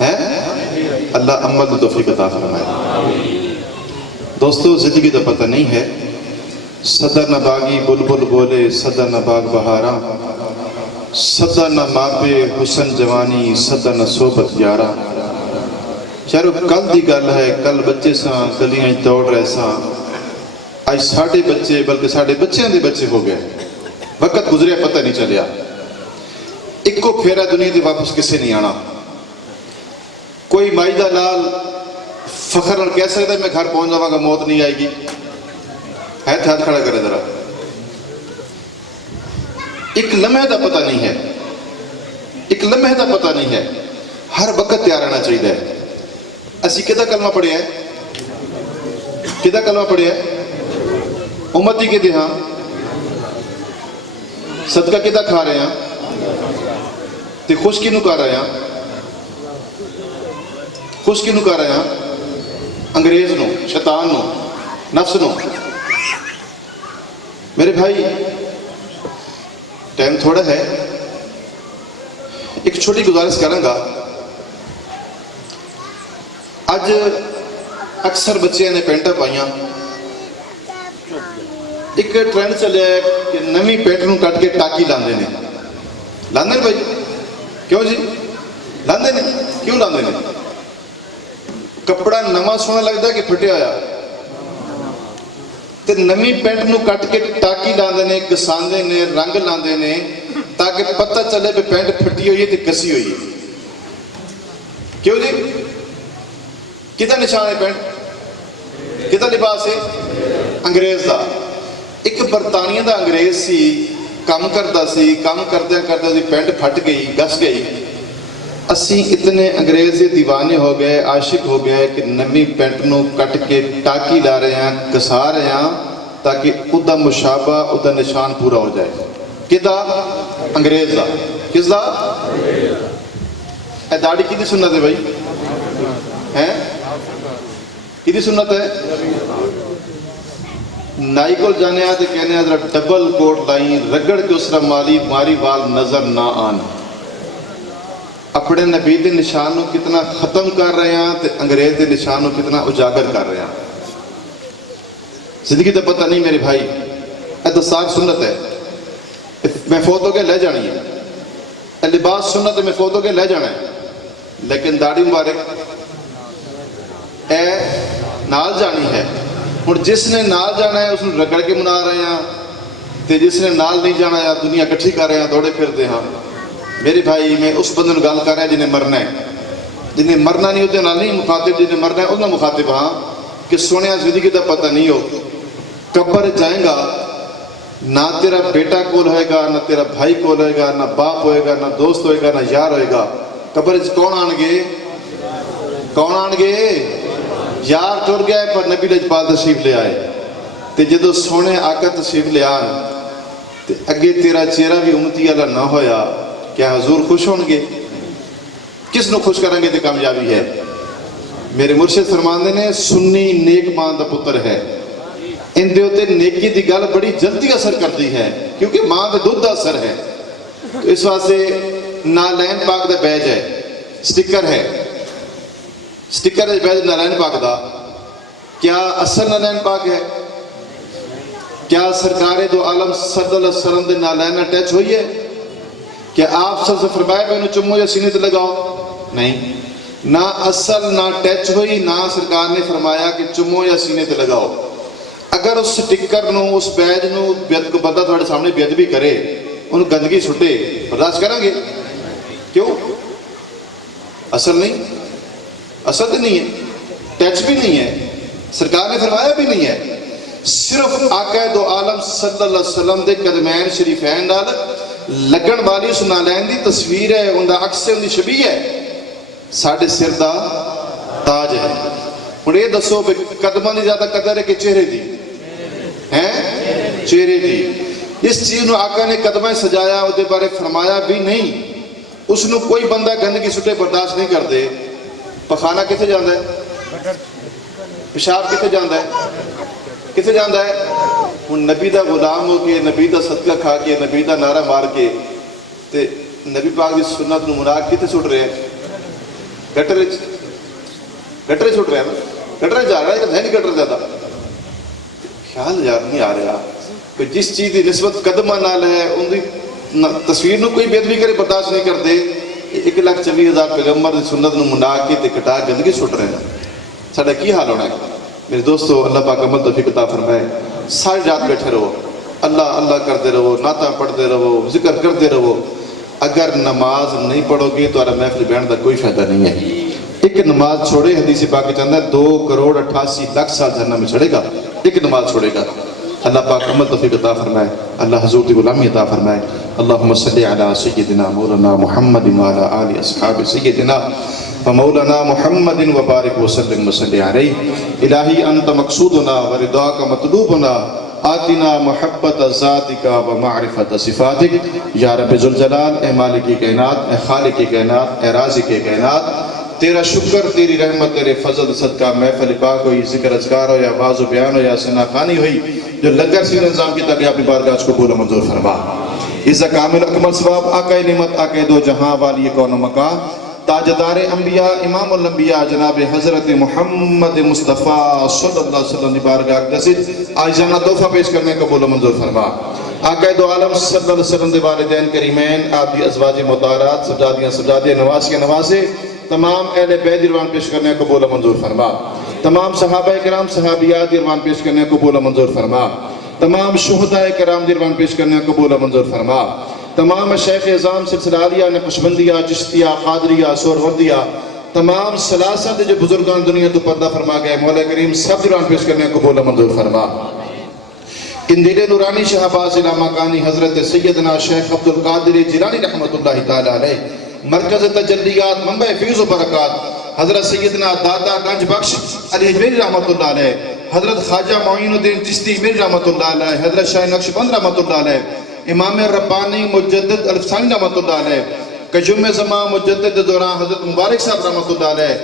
ہیں اللہ عمل و توفیق عطا فرمائے. دوستو زندگی تو پتہ نہیں ہے صدر نہ باغی بلبل بولے صدر نہ باغ بہاراں صدر نہ ماپے حسن جوانی صدر نہ صحبت یاراں. چارو کل دی گل ہے کل بچے ساں گلیاں دوڑ رہے ساں آج ساڑھے بچے بلکہ ساڑھے بچیاں دے بچے ہو گئے وقت گزریا پتہ نہیں چلیا ایک کو پھیرا دنیا دے واپس کسے نہیں آنا. کوئی مائی دا لال فخر اور کہہ سکتا ہے میں گھر پہنچ جاؤں گا موت نہیں آئے گی ہے ہاتھ کھڑا کرے ذرا. ایک لمحے دا پتہ نہیں ہے ایک لمحے دا پتہ نہیں ہے ہر وقت تیار رہنا چاہیے. اسی کدہ کلمہ پڑھے ہیں کدہ کلمہ پڑھے ہیں امتی کے ہاں صدقہ کدہ کھا رہے ہیں تے خوش کی نو کر رہے ہیں خوش کی نو کر رہے ہیں انگریز نو شیطان نو نفس نو. میرے بھائی ٹائم تھوڑا ہے ایک چھوٹی گزارش کروں گا. اج اکثر بچے نے پینٹا پائیاں ایک ٹرینڈ چلے ہے کہ نمی پینٹ نو کٹ کے ٹاکی لاندے نے بھائی کیوں جی لاندے نے کیوں لاندے نے کپڑا نواں سونا لگتا ہے کہ پھٹیا آیا تے نمی پینٹ نو کٹ کے ٹاکی لاندے نے گساندے نے رنگ لاندے نے تاکہ پتہ چلے کہ پینٹ پھٹی ہوئی ہے تے کسی ہوئی ہے. کیوں جی کدھا نشان ہے پینٹ کدھا لباس ہے انگریز دا. ایک برطانیہ دا انگریز سی کام کرتا سی کام کردہ سی پینٹ پھٹ گئی گس گئی. اسی اتنے انگریز دے دیوانے ہو گئے عاشق ہو گئے کہ نمی پینٹ نو کٹ کے ٹاکی لا رہے ہیں گسا رہے ہیں تاکہ ادا مشابہ ادا نشان پورا ہو جائے. کدھا انگریز دا کس دا اے داڑھی کی سنت ہے بھائی ہیں کی سنت ہے نائی کو جانے آتے کہنے آتے ڈبل کوٹ لائیں رگڑ کے اس ماری وال نظر نہ آن. اپنے نبی دے نشانوں کتنا ختم کر رہے ہیں تے انگریز دے نشانوں کتنا اجاگر کر رہے ہیں. زندگی تو پتہ نہیں میرے بھائی اے تو ساگ سنت ہے میں فوت ہو کے لے جانی ہے اے لباس سنت ہے میں فوت ہو کے لے جانا ہے لیکن داڑھی مبارک اے نال جانی ہے. اور جس نے نال جانا ہے اس نے رگڑ کے منا رہے ہیں تے جس نے نال نہیں جانا ہے دنیا کٹھی کر رہے ہیں دوڑے پھرتے ہیں. میرے بھائی میں اس بندے نو گل کر رہا جنہیں مرنا ہے جنہیں مرنا نہیں ہوتے نال نہیں مخاطب جنہیں مرنا ہے انہوں مخاطب ہاں کہ سونے زندگی کا پتہ نہیں ہو قبر جائیں گا نہ تیرا بیٹا کول ہوئے گا نہ تیرا بھائی کول ہوئے گا نہ باپ ہوئے گا نہ دوست ہوئے گا نہ یار ہوئے گا. قبر کون آن گے یار ٹر گیا ہے پر نبی لجپال تشریف لے آئے تے جدو سونے آقا تشریف لے آن تے اگے تیرا چہرہ بھی امتی والا نہ ہویا کیا حضور خوش ہوں گے؟ کس نو خوش کریں گے تو کامیابی ہے؟ میرے مرشد فرماندے نے سنی نیک ماں دا پتر ہے، ان دے ہوتے نیکی دی گل بڑی جلدی اثر کرتی ہے کیونکہ ماں دے دودھ دا اثر ہے۔ تو اس واسطے نالین پاک دا بیج ہے، سٹکر ہے، سٹکر ہے بیج نالین پاک دا۔ کیا اصل نالین پاک ہے؟ کیا سرکار دو عالم صلی اللہ علیہ وسلم دے نالین اٹیچ ہوئی ہے؟ کیا آپ سب سے فرمایا کہ انہوں چمو یا سینے تے لگاؤ؟ نہیں، نہ اصل نہ ٹچ ہوئی، نہ سرکار نے فرمایا کہ چمو یا سینے تے لگاؤ۔ اگر اس سٹکر نو، اس بیج نو بیعت کو بندہ تھوڑے سامنے بیعت بھی کرے، انہوں گندگی چھٹے، برداشت کریں گے؟ کیوں؟ اصل نہیں، اصل تو نہیں ہے، ٹچ بھی نہیں ہے، سرکار نے فرمایا بھی نہیں ہے۔ صرف آقا دو عالم صلی اللہ علیہ وسلم دے قدمین شریفین نال لگن والی اس نالین دی تصویر ہے، ان دا عکس ہے، ان دی شبیہ ہے، ساڑھے سر دا تاج ہے۔ اور یہ دسو قدمہ دی زیادہ قدر ہے کہ چہرے دی؟ چہرے دی۔ اس چیز نو آقا نے قدمہ سجایا، وہ دے بارے فرمایا بھی نہیں۔ اس نو کوئی بندہ گندگی سٹے برداشت نہیں کر دے۔ پخانہ کتے جاندہ ہے؟ پیشاب کتے جاندہ ہے؟ کتے جاندہ ہے؟ وہ نبی دا غلام ہو کے، نبی دا صدقہ کھا کے، نبی دا نعرہ مار کے تے نبی پاک دی سنت نو مناق کتے چھوٹ رہے ہیں؟ گٹرے چھوٹ رہے ہیں نا، گٹرے جا رہا ہے کہ نہیں گٹر زیادہ؟ خیال یار نہیں آ رہا کہ جس چیز دی نسبت قدمہ نال ہے ان دی تصویر نو کوئی بیعت بھی کرے برداشت نہیں کر دے۔ 1,40,000 پیغمبر دی سنت نو مناق کے تے کٹا گندگی چھوٹ رہے ہیں، ساڑھا کی حال ہونا ہے؟ میرے دوستو، اللہ پاک عمل توفیق عطا فرمائے۔ ساری رات بیٹھے رہو، اللہ اللہ کرتے رہو، نعتاں پڑھتے رہو، ذکر کرتے رہو۔ اگر نماز نہیں پڑھو گے تو محفل بیٹھنے کا کوئی فائدہ نہیں ہے۔ ایک نماز چھوڑے، حدیث پاک کے اندر 2,88,00,000 سال جہنم میں چڑھے گا، ایک نماز چھوڑے گا۔ اللہ پاک عمل توفیق عطا فرمائے، اللہ حضور کی غلامی عطا فرمائے۔ اللہم صلی علی سیدنا مولانا محمد وعلی آل اصحاب سیدنا ومولانا محمد وبارک وسلم وصلی علیہ۔ الہی انت مقصودنا ورداک مطلوبنا، آتنا محبت ذاتک و معرفت صفاتک۔ یا رب ذوالجلال، اے مالک کائنات، اے خالق کائنات، اے رازق کائنات، تیرا شکر، تیری رحمت، تیرے فضل صدقہ محفل پاک ہوئی، ذکر اذکار ہو یا باز و بیان ہو یا ثنا خوانی ہوئی، جو لنگر سے نظام کی تاکہ اپنی بارگاہ کو قبول و منظور فرما۔ عزت کامل اکمل ثواب آقا نعمت، آقا دو جہاں والی کون و مکان، تاجدار انبیاء، امام الانبیاء جناب حضرت محمد مصطفیٰ صلی اللہ علیہ وسلم کی بارگاہ اقدس عاجزانہ تحفہ پیش کرنے کا قبول و منظور فرما۔ آقا دو عالم صلی اللہ علیہ وسلم کے والدین کریمین، آپ کی ازواج مطہرات، سجادیاں نواسیاں نواسے، تمام اہل بیت روان پیش کرنے کو قبول و منظور فرما۔ تمام صحابہ کرام صحابیات روان پیش کرنے کو قبول و منظور فرما۔ تمام شہداء کرام روان پیش کرنے کو قبول و منظور فرما۔ تمام شیخ اعظام سلسلہ عالیہ، نقشبندیہ، چشتیہ، قادریہ، سہروردیہ، تمام سلاسل جو بزرگان دنیا تو پردہ فرما گئے، مولا کریم سب روان پیش کرنے کو قبول و منظور فرما۔ قندیل نورانی شہباز علامہ کانی حضرت سیدنا شیخ عبدالقادر جیلانی رحمت اللہ تعالیٰ علیہ، مرکز تجلیات، منبع فیض و برکات، حضرت سیدنا دادا گنج بخش علی حجویری رحمت اللہ علیہ، حضرت خواجہ معین الدین چشتی میری رحمت اللہ علیہ، حضرت شاہ نقشبند رحمت اللہ علیہ، امام ربانی مجدد الفسانی رحمت اللہ علیہ، قیوم زمان مجدد دوران حضرت مبارک صاحب رحمت اللہ علیہ،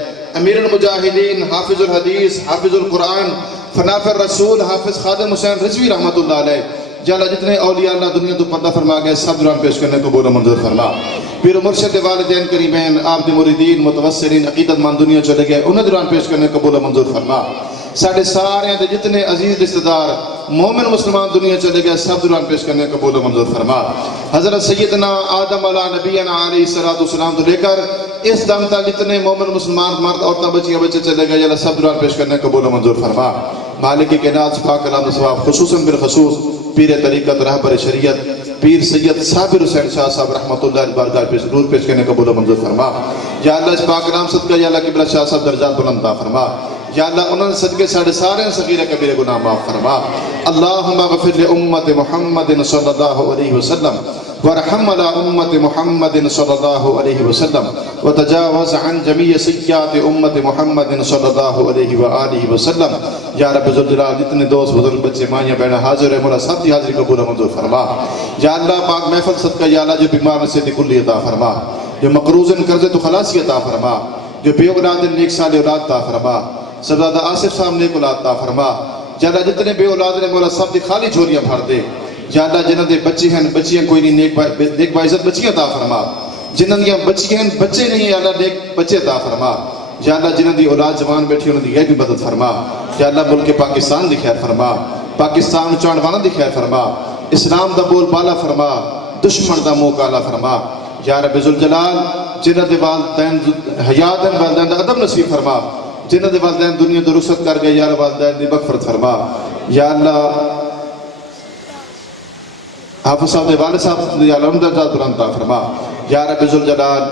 امیر المجاہدین، حافظ الحدیث، حافظ القرآن، فناف الرسول، حافظ خادم حسین رضوی رحمت اللہ علیہ، جالا جتنے اولیاء اللہ دنیا تو پردہ فرما گئے سب دوران پیش کرنے کو قبول و منظور فرما۔ پیر مرشد والدین کریمین، آپ دی مریدین، متوسرین، عقیدت مان دنیا چلے گئے، انہیں دوران پیش کرنے کو قبول و منظور فرما۔ ساڑھے سارے دے جتنے عزیز رشتہ دار مومن مسلمان دنیا چلے گئے سب دوران پیش کرنے کو قبول و منظور فرما۔ حضرت سیدنا آدم علیہ نبینا علیہ السلام تو لے کر اس دم تک جتنے مومن مسلمان مرد عورتیں بچیاں بچے چلے گئے یا سب دوران پیش کرنے کو قبول و منظور فرما۔ مالک کائنات پاک کلام ثواب خصوصاً بالخصوص پیر طریقت رہبر شریعت پیر سید صابر حسین شاہ صاحب رحمت اللہ علیہ بارگاہ پیش نور پیش کرنے کا قبول و منظور فرما۔ یا اللہ اس پاک نام صدقہ یا اللہ قبلہ شاہ صاحب درجات بلند عطا فرما۔ یا اللہ انہوں نے صدقے ساڑھے سارے صغیر کبیر گناہ معاف فرما۔ اللہم اغفر لأمت محمد صلی اللہ علیہ وسلم وارحم على أمة محمد صلى الله عليه وسلم وتجاوز عن جميع سيئات أمة محمد صلى الله عليه وآله وسلم. یا رب ذوالجلال جتنے دوست بزرگ بچے مائیاں بہنیں حاضر ہیں مولا سب کی حاضری قبول و منظور فرما. یا اللہ پاک محفل صدقہ یا اللہ جو بیمار نصیحت کلی عطا فرما، جو مقروض قرض تو خلاصی عطا فرما، جو بے اولاد نیک صالح اولاد عطا فرما. سردار آصف صاحب نیک اولاد عطا فرما. یا اللہ جتنے بے اولاد نے مولا سب دی خالی جھولیاں بھر دے. یا اللہ جنہاں دے بچے ہیں بچیاں کوئی نہیں نیک باعزت بچیاں عطا فرما. جنہاں دی بچیاں ہیں بچے نہیں یا اللہ نیک بچے عطا فرما. یا اللہ جنہاں دی اولاد جوان بیٹھی انہاں دی غیبی مدد فرما. یا اللہ ملک پاکستان دی خیر فرما، پاکستان چاند والا دی خیر فرما، اسلام دا بول بالا فرما، دشمن دا منہ کالا فرما. یا رب ذوالجلال جنہاں دے والدین حیات ہیں والدین دا ادب نصیب فرما. جنہاں دے والدین دنیا تو رخصت کر گئے یا رب والدین دی مغفرت فرما. یا اللہ حافظ صاحب دے والد صاحب یا اللہ درجات بلند عطا فرما. یا رب ذوالجلال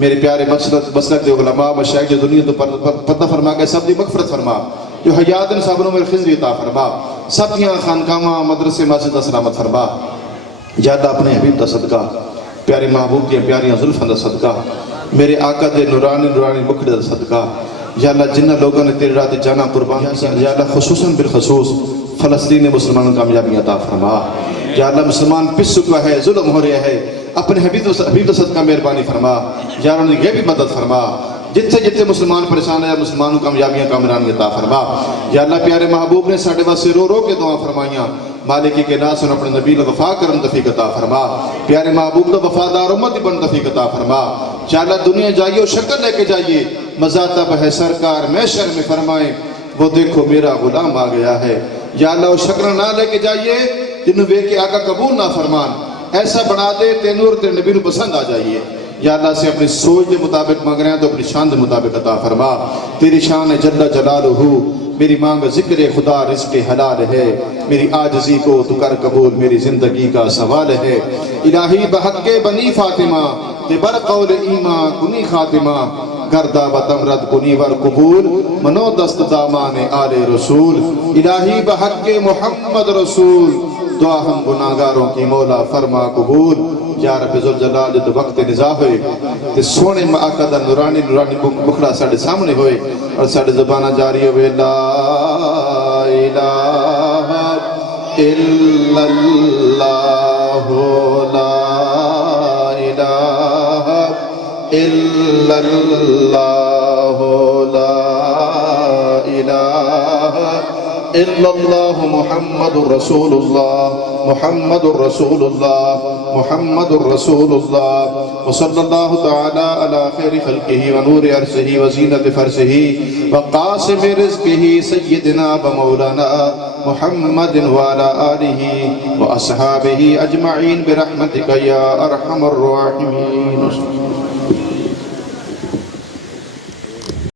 میرے پیارے مسلک دے علماء مشائخ جو دنیا تو پردہ فرما گئے سب دی مغفرت فرما. جو حیات ان صابروں میں خضری عطا فرما. سب کی خانقاہ مدرسے مسجد سلامت فرما. یا اللہ اپنے حبیب دا صدقہ، پیارے محبوب دی پیاریاں زلفاں دا صدقہ، میرے آقا دے نورانی نورانی مکھڑے دا صدقہ. یا اللہ جنہ لوگوں نے تیرے راہ جانا قربان کیا، یا اللہ خصوصاً بالخصوص فلسطین مسلمانوں کامیابی عطا فرما. یا اللہ مسلمان پس چکا ہے، ظلم ہو رہا ہے، اپنے حبیب دا صدقہ مہربانی فرما. یا اللہ انہیں غیبی مدد فرما. جتنے جتنے مسلمان پریشان ہے مسلمانوں کامیابیاں کامرانی عطا فرما. یا اللہ پیارے محبوب نے ساڑھے واسے رو رو کے دعا فرمائیاں. مالکی کے ناس ان اپنے نبی وفا کرن توفیق عطا فرما. پیارے محبوب دا وفادار امت بن توفیق عطا فرما. یا اللہ دنیا جائیے اور شکل لے کے جائیے، مزاتب ہے سرکار محشر میں فرمائیں وہ دیکھو میرا غلام آ گیا ہے. یا اللہ وہ شکل نہ لے کے جائیے جنہوں بے کے آقا قبول نہ فرمان، ایسا بنا دے تینوں اور تیرے نبی پسند آ جائیے. یا اللہ سے اپنی سوچ دے مطابق مانگ رہے ہیں تو اپنی شان دے مطابق عطا فرما. تیری شان جل جلالہ، میری مانگ ذکر خدا رزق حلال ہے، میری عاجزی کو تو کر قبول، میری زندگی کا سوال ہے. الہی بحق بنی فاطمہ تے بر قول ایمان کنی خاتمہ، گردہ بتمرد کنی ور قبول، منو دست دامان آل رسول. الہی بحق محمد رسول، دعا ہم گناہگاروں کی مولا فرما قبول. یا رب ذوالجلال جد وقت نزا ہوئے تے سونے آقا دا نورانی نورانی مکھڑا ساڑھے سامنے ہوئے اور ساڑھے زبانہ جاری ہوئے لا الہ الا اللہ لا الہ الا اللہ لا الہ الا اللہ محمد رسول اللہ محمد رسول اللہ محمد رسول اللہ. وصلی اللہ تعالی علی خیر خلقہ ونور عرشہ وزینت فرشہ وقاسم رزقہ سیدنا ومولانا محمد وعلی آلہ واصحابہ اجمعین برحمتک یا ارحم الراحمین.